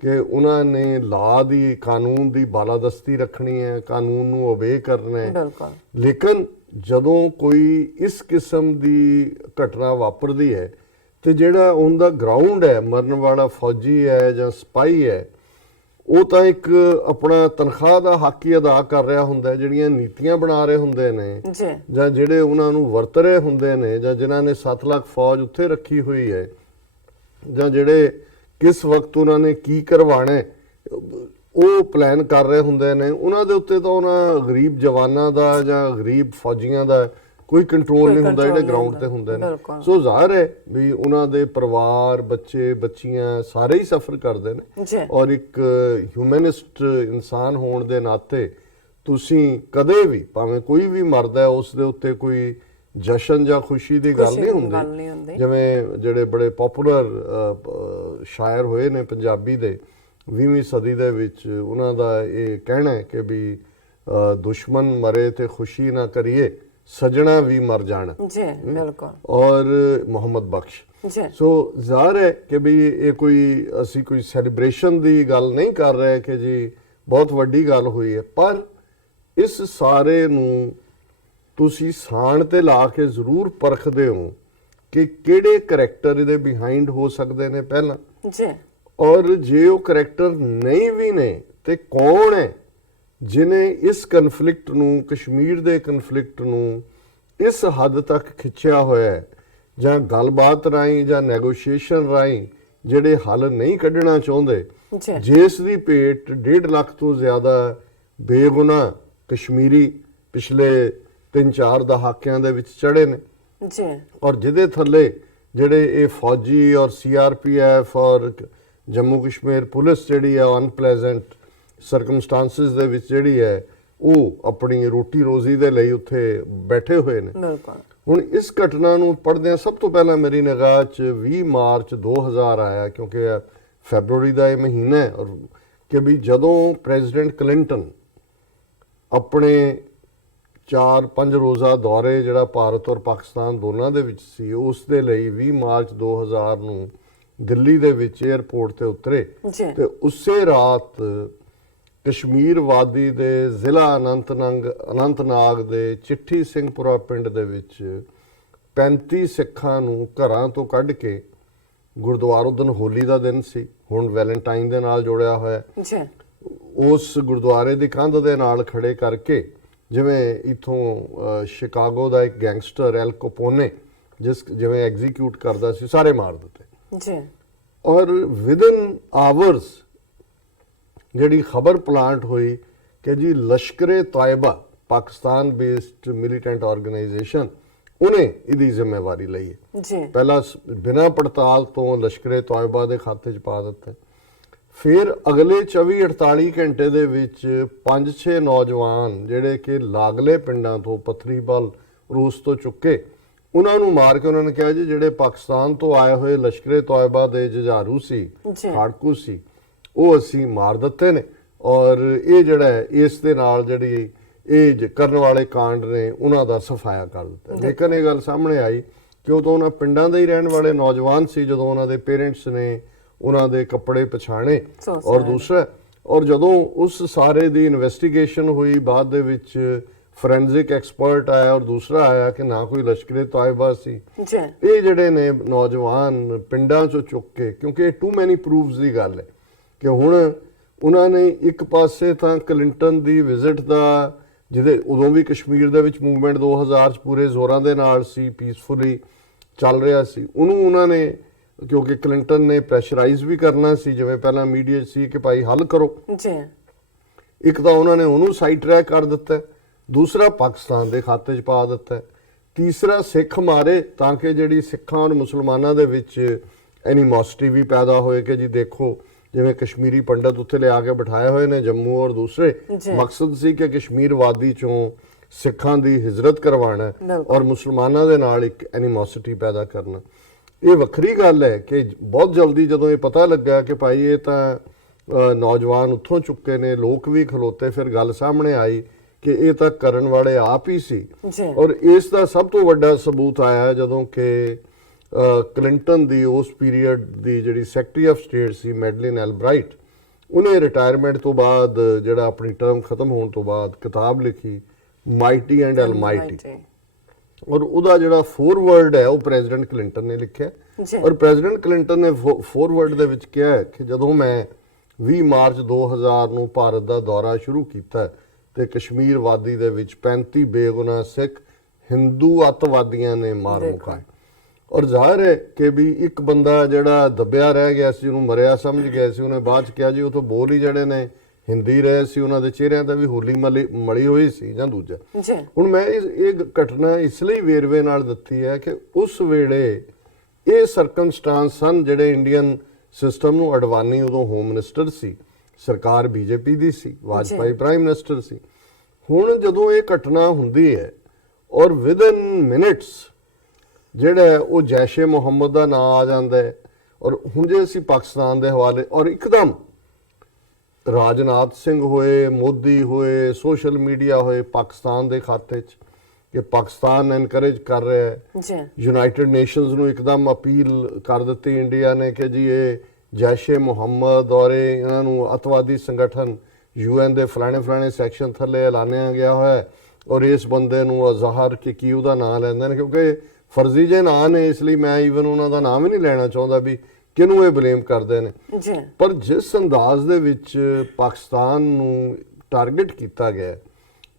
ਕਿ ਉਹਨਾਂ ਨੇ ਲਾਅ ਦੀ, ਕਾਨੂੰਨ ਦੀ ਬਾਲਾਦਸਤੀ ਰੱਖਣੀ ਹੈ, ਕਾਨੂੰਨ ਨੂੰ ਓਬੇ ਕਰਨਾ ਹੈ। ਲੇਕਿਨ ਜਦੋਂ ਕੋਈ ਇਸ ਕਿਸਮ ਦੀ ਘਟਨਾ ਵਾਪਰਦੀ ਹੈ ਤੇ ਜਿਹੜਾ ਉਹਦਾ ਗਰਾਊਂਡ ਹੈ, ਮਰਨ ਵਾਲਾ ਫੌਜੀ ਹੈ ਜਾਂ ਸਿਪਾਹੀ ਹੈ, ਉਹ ਤਾਂ ਇੱਕ ਆਪਣਾ ਤਨਖਾਹ ਦਾ ਹੱਕ ਹੀ ਅਦਾ ਕਰ ਰਿਹਾ ਹੁੰਦਾ, ਜਿਹੜੀਆਂ ਨੀਤੀਆਂ ਬਣਾ ਰਹੇ ਹੁੰਦੇ ਨੇ ਜਾਂ ਜਿਹੜੇ ਉਹਨਾਂ ਨੂੰ ਵਰਤ ਰਹੇ ਹੁੰਦੇ ਨੇ ਜਾਂ ਜਿਨ੍ਹਾਂ ਨੇ 7 ਲੱਖ ਫੌਜ ਉੱਥੇ ਰੱਖੀ ਹੋਈ ਹੈ ਜਾਂ ਜਿਹੜੇ ਕਿਸ ਵਕਤ ਉਹਨਾਂ ਨੇ ਕੀ ਕਰਵਾਣਾ ਉਹ ਪਲਾਨ ਕਰ ਰਹੇ ਹੁੰਦੇ ਨੇ, ਉਹਨਾਂ ਦੇ ਉੱਤੇ ਤਾਂ ਉਹਨਾਂ ਗਰੀਬ ਜਵਾਨਾਂ ਦਾ ਜਾਂ ਗਰੀਬ ਫੌਜੀਆਂ ਦਾ ਕੋਈ ਕੰਟਰੋਲ ਨਹੀਂ ਹੁੰਦਾ, control ਜਿਹੜੇ ਨਹੀਂ ਗਰਾਊਂਡ ਹੁੰਦਾ। ਤੇ ਹੁੰਦੇ ਨੇ। ਬਿਲਕੁਲ। ਸੋ ਜ਼ਾਹਰ ਹੈ ਵੀ ਉਹਨਾਂ ਦੇ ਪਰਿਵਾਰ, ਬੱਚੇ ਬੱਚੀਆਂ ਸਾਰੇ ਹੀ ਸਫਰ ਕਰਦੇ ਨੇ ਜੀ ਔਰ ਇੱਕ ਹਿਊਮਨਿਸਟ ਇਨਸਾਨ ਹੋਣ ਦੇ ਨਾਤੇ ਤੁਸੀਂ ਕਦੇ ਵੀ ਭਾਵੇਂ ਕੋਈ ਵੀ ਮਰਦਾ ਹੈ ਉਸ ਦੇ ਉੱਤੇ ਕੋਈ ਜਸ਼ਨ ਜਾਂ ਖੁਸ਼ੀ ਦੀ ਗੱਲ ਖੁਸ਼ੀ ਨਹੀਂ ਦੀ ਗੱਲ ਹੁੰਦੀ। ਨਹੀਂ ਹੁੰਦੀ। ਜਿਵੇਂ ਜਿਹੜੇ ਬੜੇ ਪਪੂਲਰ ਸ਼ਾਇਰ ਹੋਏ ਨੇ ਪੰਜਾਬੀ ਦੇ 20ਵੀਂ ਸਦੀ ਦੇ ਵਿੱਚ, ਉਹਨਾਂ ਦਾ ਇਹ ਕਹਿਣਾ ਹੈ ਕਿ ਵੀ ਦੁਸ਼ਮਨ ਮਰੇ ਤੇ ਖੁਸ਼ੀ ਨਾ ਕਰੀਏ, ਸਜਣਾ ਵੀ ਮਰ ਜਾਣ। ਜੀ ਬਿਲਕੁਲ। ਔਰ ਮੁਹੰਮਦ ਬਖਸ਼। ਜੀ ਸੋ ਜ਼ਾਹਰ ਹੈ ਕਿ ਵੀ ਇਹ ਕੋਈ ਅਸੀਂ ਕੋਈ ਸੈਲੀਬ੍ਰੇਸ਼ਨ ਦੀ ਗੱਲ ਨਹੀਂ ਕਰ ਰਹੇ ਕਿ ਜੀ ਬਹੁਤ ਵੱਡੀ ਗੱਲ ਹੋਈ ਹੈ, ਪਰ ਇਸ ਸਾਰੇ ਨੂੰ ਤੁਸੀਂ ਸਾਣ ਤੇ ਲਾ ਕੇ ਜ਼ਰੂਰ ਪਰਖਦੇ ਹੋ ਕਿ ਕਿਹੜੇ ਕਰੈਕਟਰ ਇਹਦੇ ਬਿਹਾਈਂਡ ਹੋ ਸਕਦੇ ਨੇ ਪਹਿਲਾਂ, ਜੀ ਔਰ ਜੇ ਉਹ ਕਰੈਕਟਰ ਨਹੀਂ ਵੀ ਨੇ ਤੇ ਕੌਣ ਹੈ ਜਿਨੇ ਇਸ ਕਨਫਲਿਕਟ ਨੂੰ, ਕਸ਼ਮੀਰ ਦੇ ਕਨਫਲਿਕਟ ਨੂੰ ਇਸ ਹੱਦ ਤੱਕ ਖਿੱਚਿਆ ਹੋਇਆ ਹੈ, ਜਾਂ ਗੱਲਬਾਤ ਰਾਹੀਂ ਜਾਂ ਨੈਗੋਸ਼ੀਏਸ਼ਨ ਰਾਹੀਂ ਜਿਹੜੇ ਹੱਲ ਨਹੀਂ ਕੱਢਣਾ ਚਾਹੁੰਦੇ, ਜੀ ਜਿਸ ਦੀ ਭੇਟ 1.5 ਲੱਖ ਤੋਂ ਜ਼ਿਆਦਾ ਬੇਗੁਨਾਹ ਕਸ਼ਮੀਰੀ ਪਿਛਲੇ 3-4 ਦਹਾਕਿਆਂ ਦੇ ਵਿੱਚ ਚੜੇ ਨੇ, ਜੀ ਔਰ ਜਿਹਦੇ ਥੱਲੇ ਜਿਹੜੇ ਇਹ ਫੌਜੀ ਔਰ ਸੀਆਰਪੀਐਫ ਔਰ ਜੰਮੂ ਕਸ਼ਮੀਰ ਪੁਲਿਸ ਜਿਹੜੀ ਹੈ ਅਨਪਲੇਜ਼ੈਂਟ ਸਰਕਮਸਟੈਂਸਸ ਦੇ ਵਿੱਚ ਜਿਹੜੀ ਹੈ ਉਹ ਆਪਣੀ ਰੋਟੀ ਰੋਜ਼ੀ ਦੇ ਲਈ ਉੱਥੇ ਬੈਠੇ ਹੋਏ ਨੇ। ਬਿਲਕੁਲ। ਹੁਣ ਇਸ ਘਟਨਾ ਨੂੰ ਪੜ੍ਹਦਿਆਂ ਸਭ ਤੋਂ ਪਹਿਲਾਂ ਮੇਰੀ ਨਿਗਾਹ 'ਚ 20 ਮਾਰਚ 2000 ਆਇਆ, ਕਿਉਂਕਿ ਫੈਬਰੂਰੀ ਦਾ ਇਹ ਮਹੀਨਾ ਹੈ, ਔਰ ਕਿ ਵੀ ਜਦੋਂ ਪ੍ਰੈਜ਼ੀਡੈਂਟ ਕਲਿੰਟਨ ਆਪਣੇ 4-5 ਰੋਜ਼ਾ ਦੌਰੇ ਜਿਹੜਾ ਭਾਰਤ ਔਰ ਪਾਕਿਸਤਾਨ ਦੋਨਾਂ ਦੇ ਵਿੱਚ ਸੀ, ਉਸ ਦੇ ਲਈ 20 ਮਾਰਚ 2000 ਨੂੰ ਦਿੱਲੀ ਦੇ ਵਿੱਚ 에ਅਰਪੋਰਟ ਤੇ ਉਤਰੇ ਜੀ ਤੇ ਉਸੇ ਰਾਤ ਕਸ਼ਮੀਰ ਵਾਦੀ ਦੇ ਜ਼ਿਲ੍ਹਾ ਅਨੰਤਨਾਗ ਦੇ ਚਿੱਠੀ ਸਿੰਘਪੁਰਾ ਪਿੰਡ ਦੇ ਵਿੱਚ 35 ਸਿੱਖਾਂ ਨੂੰ ਘਰਾਂ ਤੋਂ ਕੱਢ ਕੇ ਗੁਰਦੁਆਰਾ, ਉਦਨ ਹੋਲੀ ਦਾ ਦਿਨ ਸੀ, ਹੁਣ ਵੈਲੈਂਟਾਈਨ ਦੇ ਨਾਲ ਜੋੜਿਆ ਹੋਇਆ, ਜੀ ਉਸ ਗੁਰਦੁਆਰੇ ਦੀ ਕੰਧ ਦੇ ਨਾਲ ਖੜੇ ਕਰਕੇ, ਜਿਵੇਂ ਇਥੋਂ ਸ਼ਿਕਾਗੋ ਦਾ ਇੱਕ ਗੈਂਗਸਟਰ ਐਲ ਕੋਪੋਨੇ ਜਿਵੇਂ ਐਗਜ਼ੀਕਿਊਟ ਕਰਦਾ ਸੀ, ਸਾਰੇ ਮਾਰ ਦਿੱਤੇ। ਜੀ ਔਰ ਵਿਦਿਨ ਆਵਰਸ ਜਿਹੜੀ ਖਬਰ ਪਲਾਂਟ ਹੋਈ ਕਿ ਜੀ Lashkar e Taiba, Pakistan based militant organisation, ਉਹਨੇ ਇਹਦੀ ਜ਼ਿੰਮੇਵਾਰੀ ਲਈ ਹੈ। ਜੀ ਪਹਿਲਾਂ ਬਿਨਾਂ ਪੜਤਾਲ ਤੋਂ ਲਸ਼ਕਰੇ ਤਾਇਬਾ ਦੇ ਖਾਤੇ 'ਚ ਪਾ ਦਿੱਤਾ। ਫਿਰ ਅਗਲੇ 24-48 ਘੰਟੇ ਦੇ ਵਿੱਚ 5-6 ਨੌਜਵਾਨ ਜਿਹੜੇ ਕਿ ਲਾਗਲੇ ਪਿੰਡਾਂ ਤੋਂ ਪੱਥਰੀਬਲ ਰੂਸ ਤੋਂ ਚੁੱਕੇ, ਉਹਨਾਂ ਨੂੰ ਮਾਰ ਕੇ ਉਹਨਾਂ ਨੇ ਕਿਹਾ ਜੀ ਜਿਹੜੇ ਪਾਕਿਸਤਾਨ ਤੋਂ ਆਏ ਹੋਏ ਲਸ਼ਕਰੇ ਤਾਇਬਾ ਦੇ ਜੁਝਾਰੂ ਸੀ, ਖਾੜਕੂ ਸੀ, ਉਹ ਅਸੀਂ ਮਾਰ ਦਿੱਤੇ ਨੇ, ਔਰ ਇਹ ਜਿਹੜਾ ਹੈ ਇਸ ਦੇ ਨਾਲ ਜਿਹੜੀ ਇਹ ਕਰਨ ਵਾਲੇ ਕਾਂਡ ਨੇ ਉਹਨਾਂ ਦਾ ਸਫਾਇਆ ਕਰ ਦਿੱਤਾ। ਲੇਕਿਨ ਇਹ ਗੱਲ ਸਾਹਮਣੇ ਆਈ ਕਿ ਉਹ ਤਾਂ ਉਹਨਾਂ ਪਿੰਡਾਂ ਦੇ ਹੀ ਰਹਿਣ ਵਾਲੇ ਨੌਜਵਾਨ ਸੀ, ਜਦੋਂ ਉਹਨਾਂ ਦੇ ਪੇਰੈਂਟਸ ਨੇ ਉਹਨਾਂ ਦੇ ਕੱਪੜੇ ਪਛਾਣੇ, ਔਰ ਦੂਸਰਾ, ਔਰ ਜਦੋਂ ਉਸ ਸਾਰੇ ਦੀ ਇਨਵੈਸਟੀਗੇਸ਼ਨ ਹੋਈ, ਬਾਅਦ ਦੇ ਵਿੱਚ ਫੋਰੈਂਸਿਕ ਐਕਸਪਰਟ ਆਇਆ ਔਰ ਦੂਸਰਾ ਆਇਆ ਕਿ ਨਾ ਕੋਈ ਲਸ਼ਕਰੇ ਤਾਇਬਾ ਸੀ। ਇਹ ਜਿਹੜੇ ਨੇ ਨੌਜਵਾਨ ਪਿੰਡਾਂ ਚੋਂ ਚੁੱਕ ਕੇ, ਕਿਉਂਕਿ ਇਹ ਟੂ ਮੈਨੀ ਪ੍ਰੂਫਸ ਦੀ ਗੱਲ ਹੈ ਕਿ ਹੁਣ ਉਹਨਾਂ ਨੇ ਇੱਕ ਪਾਸੇ ਤਾਂ ਕਲਿੰਟਨ ਦੀ ਵਿਜ਼ਿਟ ਦਾ, ਜਿਹਦੇ ਉਦੋਂ ਵੀ ਕਸ਼ਮੀਰ ਦੇ ਵਿੱਚ ਮੂਵਮੈਂਟ 2000 ਚ ਪੂਰੇ ਜ਼ੋਰਾਂ ਦੇ ਨਾਲ ਸੀ, ਪੀਸਫੁਲੀ ਚੱਲ ਰਿਹਾ ਸੀ, ਉਹਨੂੰ ਉਹਨਾਂ ਨੇ, ਕਿਉਂਕਿ ਕਲਿੰਟਨ ਨੇ ਪ੍ਰੈਸ਼ਰਾਈਜ਼ ਵੀ ਕਰਨਾ ਸੀ, ਜਿਵੇਂ ਪਹਿਲਾਂ ਮੀਡੀਆ ਸੀ ਕਿ ਭਾਈ ਹੱਲ ਕਰੋ, ਇੱਕ ਤਾਂ ਉਹਨਾਂ ਨੇ ਉਹਨੂੰ ਸਾਈਡ ਟਰੈਕ ਕਰ ਦਿੱਤਾ, ਦੂਸਰਾ ਪਾਕਿਸਤਾਨ ਦੇ ਖਾਤੇ 'ਚ ਪਾ ਦਿੱਤਾ, ਤੀਸਰਾ ਸਿੱਖ ਮਾਰੇ ਤਾਂ ਕਿ ਜਿਹੜੀ ਸਿੱਖਾਂ ਔਰ ਮੁਸਲਮਾਨਾਂ ਦੇ ਵਿੱਚ ਐਨੀਮੋਸਿਟੀ ਵੀ ਪੈਦਾ ਹੋਏ ਕਿ ਜੀ ਦੇਖੋ ਜਿਵੇਂ ਕਸ਼ਮੀਰੀ ਪੰਡਤ ਉੱਥੇ ਲਿਆ ਕੇ ਬਿਠਾਏ ਹੋਏ ਨੇ ਜੰਮੂ, ਔਰ ਦੂਸਰੇ ਮਕਸਦ ਸੀ ਕਿ ਕਸ਼ਮੀਰ ਵਾਦੀ ਚੋਂ ਸਿੱਖਾਂ ਦੀ ਹਿਜਰਤ ਕਰਵਾਉਣਾ ਔਰ ਮੁਸਲਮਾਨਾਂ ਦੇ ਨਾਲ ਇੱਕ ਐਨੀਮੋਸਿਟੀ ਪੈਦਾ ਕਰਨਾ। ਇਹ ਵੱਖਰੀ ਗੱਲ ਹੈ ਕਿ ਬਹੁਤ ਜਲਦੀ ਜਦੋਂ ਇਹ ਪਤਾ ਲੱਗਾ ਕਿ ਭਾਈ ਇਹ ਤਾਂ ਨੌਜਵਾਨ ਉੱਥੋਂ ਚੁੱਕੇ ਨੇ, ਲੋਕ ਵੀ ਖਲੋਤੇ, ਫਿਰ ਗੱਲ ਸਾਹਮਣੇ ਆਈ ਕਿ ਇਹ ਤਾਂ ਕਰਨ ਵਾਲੇ ਆਪ ਹੀ ਸੀ। ਔਰ ਇਸ ਦਾ ਸਭ ਤੋਂ ਵੱਡਾ ਸਬੂਤ ਆਇਆ ਜਦੋਂ ਕਿ ਕਲਿੰਟਨ ਦੀ ਉਸ ਪੀਰੀਅਡ ਦੀ ਜਿਹੜੀ secretary of state C Madeleine ਐਲਬਰਾਈਟ, ਉਹਨੇ ਰਿਟਾਇਰਮੈਂਟ ਤੋਂ ਬਾਅਦ ਜਿਹੜਾ ਆਪਣੀ ਟਰਮ ਖਤਮ ਹੋਣ ਤੋਂ ਬਾਅਦ ਕਿਤਾਬ ਲਿਖੀ ਮਾਈਟੀ ਐਂਡ ਐਲਮਾਈਟੀ, ਔਰ ਉਹਦਾ ਜਿਹੜਾ ਫੋਰਵਰਡ ਹੈ ਉਹ ਪ੍ਰੈਜ਼ੀਡੈਂਟ ਕਲਿੰਟਨ ਨੇ ਲਿਖਿਆ। ਔਰ ਪ੍ਰੈਜ਼ੀਡੈਂਟ ਕਲਿੰਟਨ ਨੇ ਫੋਰਵਰਡ ਦੇ ਵਿੱਚ ਕਿਹਾ ਕਿ ਜਦੋਂ ਮੈਂ 20 ਮਾਰਚ 2000 ਨੂੰ ਭਾਰਤ ਦਾ ਦੌਰਾ ਸ਼ੁਰੂ ਕੀਤਾ ਤੇ ਕਸ਼ਮੀਰ ਵਾਦੀ ਦੇ ਵਿੱਚ 35 ਬੇਗੁਨਾਹ ਸਿੱਖ ਹਿੰਦੂ ਅੱਤਵਾਦੀਆਂ ਨੇ ਮਾਰ ਮੁਕਾਏ, ਔਰ ਜ਼ਾਹਿਰ ਹੈ ਕਿ ਵੀ ਇੱਕ ਬੰਦਾ ਜਿਹੜਾ ਦੱਬਿਆ ਰਹਿ ਗਿਆ ਸੀ, ਉਹਨੂੰ ਮਰਿਆ ਸਮਝ ਗਿਆ ਸੀ, ਉਹਨੇ ਬਾਅਦ ਚ ਕਿਹਾ ਜੀ ਉਹ ਤਾਂ ਬੋਲ ਹੀ ਜਿਹੜੇ ਨੇ ਹਿੰਦੀ ਰਹੇ ਸੀ, ਉਹਨਾਂ ਦੇ ਚਿਹਰਿਆਂ ਤੇ ਵੀ ਹੋਲੀ ਮਲੀ ਹੋਈ ਸੀ ਜਾਂ ਦੂਜਾ। ਜੀ ਹੁਣ ਮੈਂ ਇਹ ਘਟਨਾ ਇਸ ਲਈ ਵੇਰਵੇ ਨਾਲ ਦਿੱਤੀ ਹੈ ਕਿ ਉਸ ਵੇਲੇ ਇਹ ਸਰਕਮਸਟੈਂਸ ਸਨ ਜਿਹੜੇ ਇੰਡੀਅਨ ਸਿਸਟਮ ਨੂੰ, ਅਡਵਾਨੀ ਉਦੋਂ ਹੋਮ ਮਿਨਿਸਟਰ ਸੀ, ਸਰਕਾਰ ਬੀਜੇਪੀ ਦੀ ਸੀ, ਵਾਜਪਾਈ ਪ੍ਰਾਈਮ ਮਿਨਿਸਟਰ ਸੀ। ਹੁਣ ਜਦੋਂ ਇਹ ਘਟਨਾ ਹੁੰਦੀ ਹੈ ਔਰ ਵਿਦਨ ਮਿੰਟਸ ਜਿਹੜਾ ਉਹ ਜੈਸ਼ੇ ਮੁਹੰਮਦ ਦਾ ਨਾਂ ਆ ਜਾਂਦਾ ਹੈ, ਔਰ ਹੁਣ ਜੇ ਅਸੀਂ ਪਾਕਿਸਤਾਨ ਦੇ ਹਵਾਲੇ, ਔਰ ਇੱਕਦਮ ਰਾਜਨਾਥ ਸਿੰਘ ਹੋਏ, ਮੋਦੀ ਹੋਏ, ਸੋਸ਼ਲ ਮੀਡੀਆ ਹੋਏ ਪਾਕਿਸਤਾਨ ਦੇ ਖਾਤੇ 'ਚ ਕਿ ਪਾਕਿਸਤਾਨ ਐਨਕਰੇਜ ਕਰ ਰਿਹਾ ਹੈ। ਜੀ ਯੂਨਾਈਟਿਡ ਨੇਸ਼ਨਸ ਨੂੰ ਇੱਕਦਮ ਅਪੀਲ ਕਰ ਦਿੱਤੀ ਇੰਡੀਆ ਨੇ ਕਿ ਜੀ ਇਹ ਜੈਸ਼ੇ ਮੁਹੰਮਦ ਔਰ ਇਹਨਾਂ ਨੂੰ ਅਤਵਾਦੀ ਸੰਗਠਨ UN ਦੇ ਫਲਾਣੇ ਸੈਕਸ਼ਨ ਥੱਲੇ ਐਲਾਨਿਆ ਗਿਆ ਹੋਇਆ ਹੈ, ਔਰ ਇਸ ਬੰਦੇ ਨੂੰ ਅਜ਼ਹਰ ਕੀ ਉਹਦਾ ਨਾਂ ਲੈਂਦੇ ਨੇ, ਕਿਉਂਕਿ ਫਰਜ਼ੀ ਜੇ ਨਾਂ ਨੇ, ਇਸ ਲਈ ਮੈਂ ਈਵਨ ਉਹਨਾਂ ਦਾ ਨਾਮ ਹੀ ਨਹੀਂ ਲੈਣਾ ਚਾਹੁੰਦਾ ਵੀ ਕਿਹਨੂੰ ਇਹ ਬਲੇਮ ਕਰਦੇ ਨੇ। ਜੀ ਪਰ ਜਿਸ ਅੰਦਾਜ਼ ਦੇ ਵਿੱਚ ਪਾਕਿਸਤਾਨ ਨੂੰ ਟਾਰਗੇਟ ਕੀਤਾ ਗਿਆ,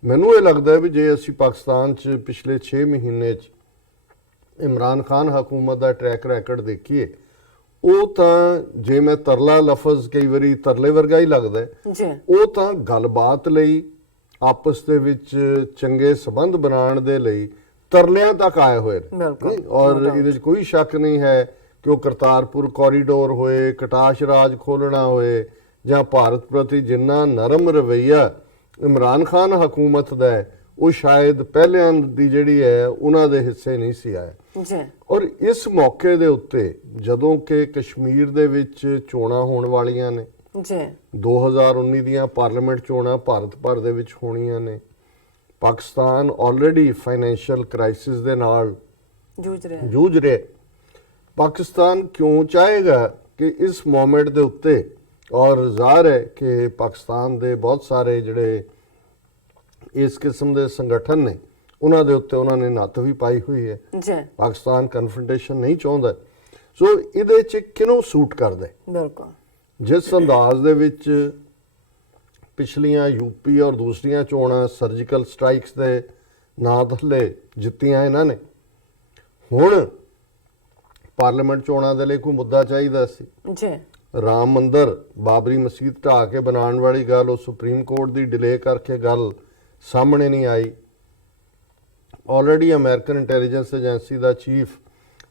ਮੈਨੂੰ ਇਹ ਲੱਗਦਾ ਹੈ ਵੀ ਜੇ ਅਸੀਂ ਪਾਕਿਸਤਾਨ 'ਚ ਪਿਛਲੇ 6 ਮਹੀਨੇ 'ਚ ਇਮਰਾਨ ਖਾਨ ਹਕੂਮਤ ਦਾ ਟਰੈਕ ਰੈਕੋਰਡ ਦੇਖੀਏ, ਉਹ ਤਾਂ ਜੇ ਮੈਂ ਤਰਲਾ ਲਫ਼ਜ਼ ਕਈ ਵਾਰੀ ਤਰਲੇ ਵਰਗਾ ਹੀ ਲੱਗਦਾ ਹੈ, ਜੀ ਉਹ ਤਾਂ ਗੱਲਬਾਤ ਲਈ, ਆਪਸ ਦੇ ਵਿੱਚ ਚੰਗੇ ਸਬੰਧ ਬਣਾਉਣ ਦੇ ਲਈ ਤਰਲਿਆਂ ਤੱਕ ਆਏ ਹੋਏ ਨੇ। ਔਰ ਇਹਦੇ 'ਚ ਕੋਈ ਸ਼ੱਕ ਨਹੀਂ ਹੈ ਕਿ ਉਹ ਕਰਤਾਰਪੁਰ ਕੋਰੀਡੋਰ ਹੋਏ, ਕਟਾਸ਼ ਰਾਜ ਖੋਲ੍ਹਣਾ ਹੋਏ, ਜਾਂ ਭਾਰਤ ਪ੍ਰਤੀ ਜਿੰਨਾ ਨਰਮ ਰਵੱਈਆ ਇਮਰਾਨ ਖਾਨ ਹਕੂਮਤ ਦਾ ਹੈ, ਉਹ ਸ਼ਾਇਦ ਪਹਿਲਿਆਂ ਦੀ ਜਿਹੜੀ ਹੈ ਉਹਨਾਂ ਦੇ ਹਿੱਸੇ ਨਹੀਂ ਸੀ ਆਇਆ। ਜੀ ਔਰ ਇਸ ਮੌਕੇ ਦੇ ਉੱਤੇ ਜਦੋਂ ਕਿ ਕਸ਼ਮੀਰ ਦੇ ਵਿੱਚ ਚੋਣਾਂ ਹੋਣ ਵਾਲੀਆਂ ਨੇ, ਜੀ 2019 ਦੀਆਂ ਪਾਰਲੀਮੈਂਟ ਚੋਣਾਂ ਭਾਰਤ ਭਰ ਦੇ ਵਿੱਚ ਹੋਣੀਆਂ ਨੇ, ਪਾਕਿਸਤਾਨ ਆਲਰੇਡੀ ਫਾਈਨੈਂਸ਼ੀਅਲ ਕ੍ਰਾਈਸਿਸ ਦੇ ਨਾਲ ਜੂਝ ਰਿਹਾ। ਪਾਕਿਸਤਾਨ ਕਿਉਂ ਚਾਹੇਗਾ ਕਿ ਇਸ ਮੂਮੈਂਟ ਦੇ ਉੱਤੇ, ਔਰ ਜ਼ਾਹਰ ਹੈ ਕਿ ਪਾਕਿਸਤਾਨ ਦੇ ਬਹੁਤ ਸਾਰੇ ਜਿਹੜੇ ਇਸ ਕਿਸਮ ਦੇ ਸੰਗਠਨ ਨੇ ਉਹਨਾਂ ਦੇ ਉੱਤੇ ਉਹਨਾਂ ਨੇ ਨੱਥ ਵੀ ਪਾਈ ਹੋਈ ਹੈ। ਜੀ ਪਾਕਿਸਤਾਨ ਕਨਫਰੰਟੇਸ਼ਨ ਨਹੀਂ ਚਾਹੁੰਦਾ, ਸੋ ਇਹਦੇ 'ਚ ਕਿਹਨੂੰ ਸੂਟ ਕਰਦਾ? ਬਿਲਕੁਲ ਜਿਸ ਅੰਦਾਜ਼ ਦੇ ਵਿੱਚ ਪਿਛਲੀਆਂ ਯੂਪੀ ਔਰ ਦੂਸਰੀਆਂ ਚੋਣਾਂ ਸਰਜੀਕਲ ਸਟ੍ਰਾਈਕਸ ਦੇ ਨਾਂ ਥੱਲੇ ਜਿੱਤੀਆਂ ਇਹਨਾਂ ਨੇ, ਹੁਣ ਪਾਰਲੀਮੈਂਟ ਚੋਣਾਂ ਦੇ ਲਈ ਕੋਈ ਮੁੱਦਾ ਚਾਹੀਦਾ ਸੀ। ਜੀ ਰਾਮ ਮੰਦਰ, ਬਾਬਰੀ ਮਸਜਿਦ ਢਾਹ ਕੇ ਬਣਾਉਣ ਵਾਲੀ ਗੱਲ, ਉਹ ਸੁਪਰੀਮ ਕੋਰਟ ਦੀ ਡਿਲੇ ਕਰਕੇ ਗੱਲ ਸਾਹਮਣੇ ਨਹੀਂ ਆਈ। ਆਲਰੇਡੀ ਅਮਰੀਕਨ ਇੰਟੈਲੀਜੈਂਸ ਏਜੰਸੀ ਦਾ ਚੀਫ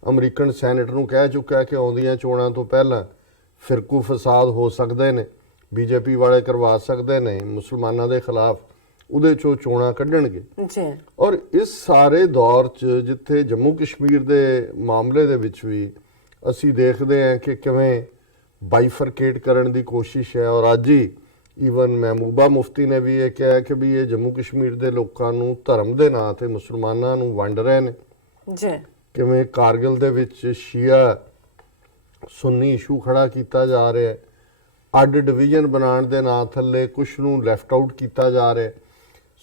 ਅਮਰੀਕਨ ਸੈਨੇਟ ਨੂੰ ਕਹਿ ਚੁੱਕਾ ਕਿ ਆਉਂਦੀਆਂ ਚੋਣਾਂ ਤੋਂ ਪਹਿਲਾਂ ਫਿਰਕੂ ਫਸਾਦ ਹੋ ਸਕਦੇ ਨੇ, ਬੀਜੇਪੀ ਵਾਲੇ ਕਰਵਾ ਸਕਦੇ ਨੇ ਮੁਸਲਮਾਨਾਂ ਦੇ ਖਿਲਾਫ, ਉਹਦੇ 'ਚੋਂ ਚੋਣਾਂ ਕੱਢਣਗੇ। ਜੀ ਔਰ ਇਸ ਸਾਰੇ ਦੌਰ 'ਚ ਜਿੱਥੇ ਜੰਮੂ ਕਸ਼ਮੀਰ ਦੇ ਮਾਮਲੇ ਦੇ ਵਿੱਚ ਵੀ ਅਸੀਂ ਦੇਖਦੇ ਹਾਂ ਕਿ ਕਿਵੇਂ ਬਾਈਫਰਕੇਟ ਕਰਨ ਦੀ ਕੋਸ਼ਿਸ਼ ਹੈ, ਔਰ ਅੱਜ ਹੀ ਈਵਨ ਮਹਿਬੂਬਾ ਮੁਫਤੀ ਨੇ ਵੀ ਇਹ ਕਿਹਾ ਕਿ ਵੀ ਇਹ ਜੰਮੂ ਕਸ਼ਮੀਰ ਦੇ ਲੋਕਾਂ ਨੂੰ ਧਰਮ ਦੇ ਨਾਂ ਤੇ ਮੁਸਲਮਾਨਾਂ ਨੂੰ ਵੰਡ ਰਹੇ ਨੇ। ਜੀ ਕਿਵੇਂ ਕਾਰਗਿਲ ਦੇ ਵਿੱਚ ਸ਼ੀਆ ਸੁੰਨੀ ਇਸ਼ੂ ਖੜਾ ਕੀਤਾ ਜਾ ਰਿਹਾ ਹੈ, ਅੱਡ ਡਿਵੀਜ਼ਨ ਬਣਾਉਣ ਦੇ ਨਾਂ ਥੱਲੇ ਕੁਛ ਨੂੰ ਲੈਫਟ ਆਊਟ ਕੀਤਾ ਜਾ ਰਿਹਾ।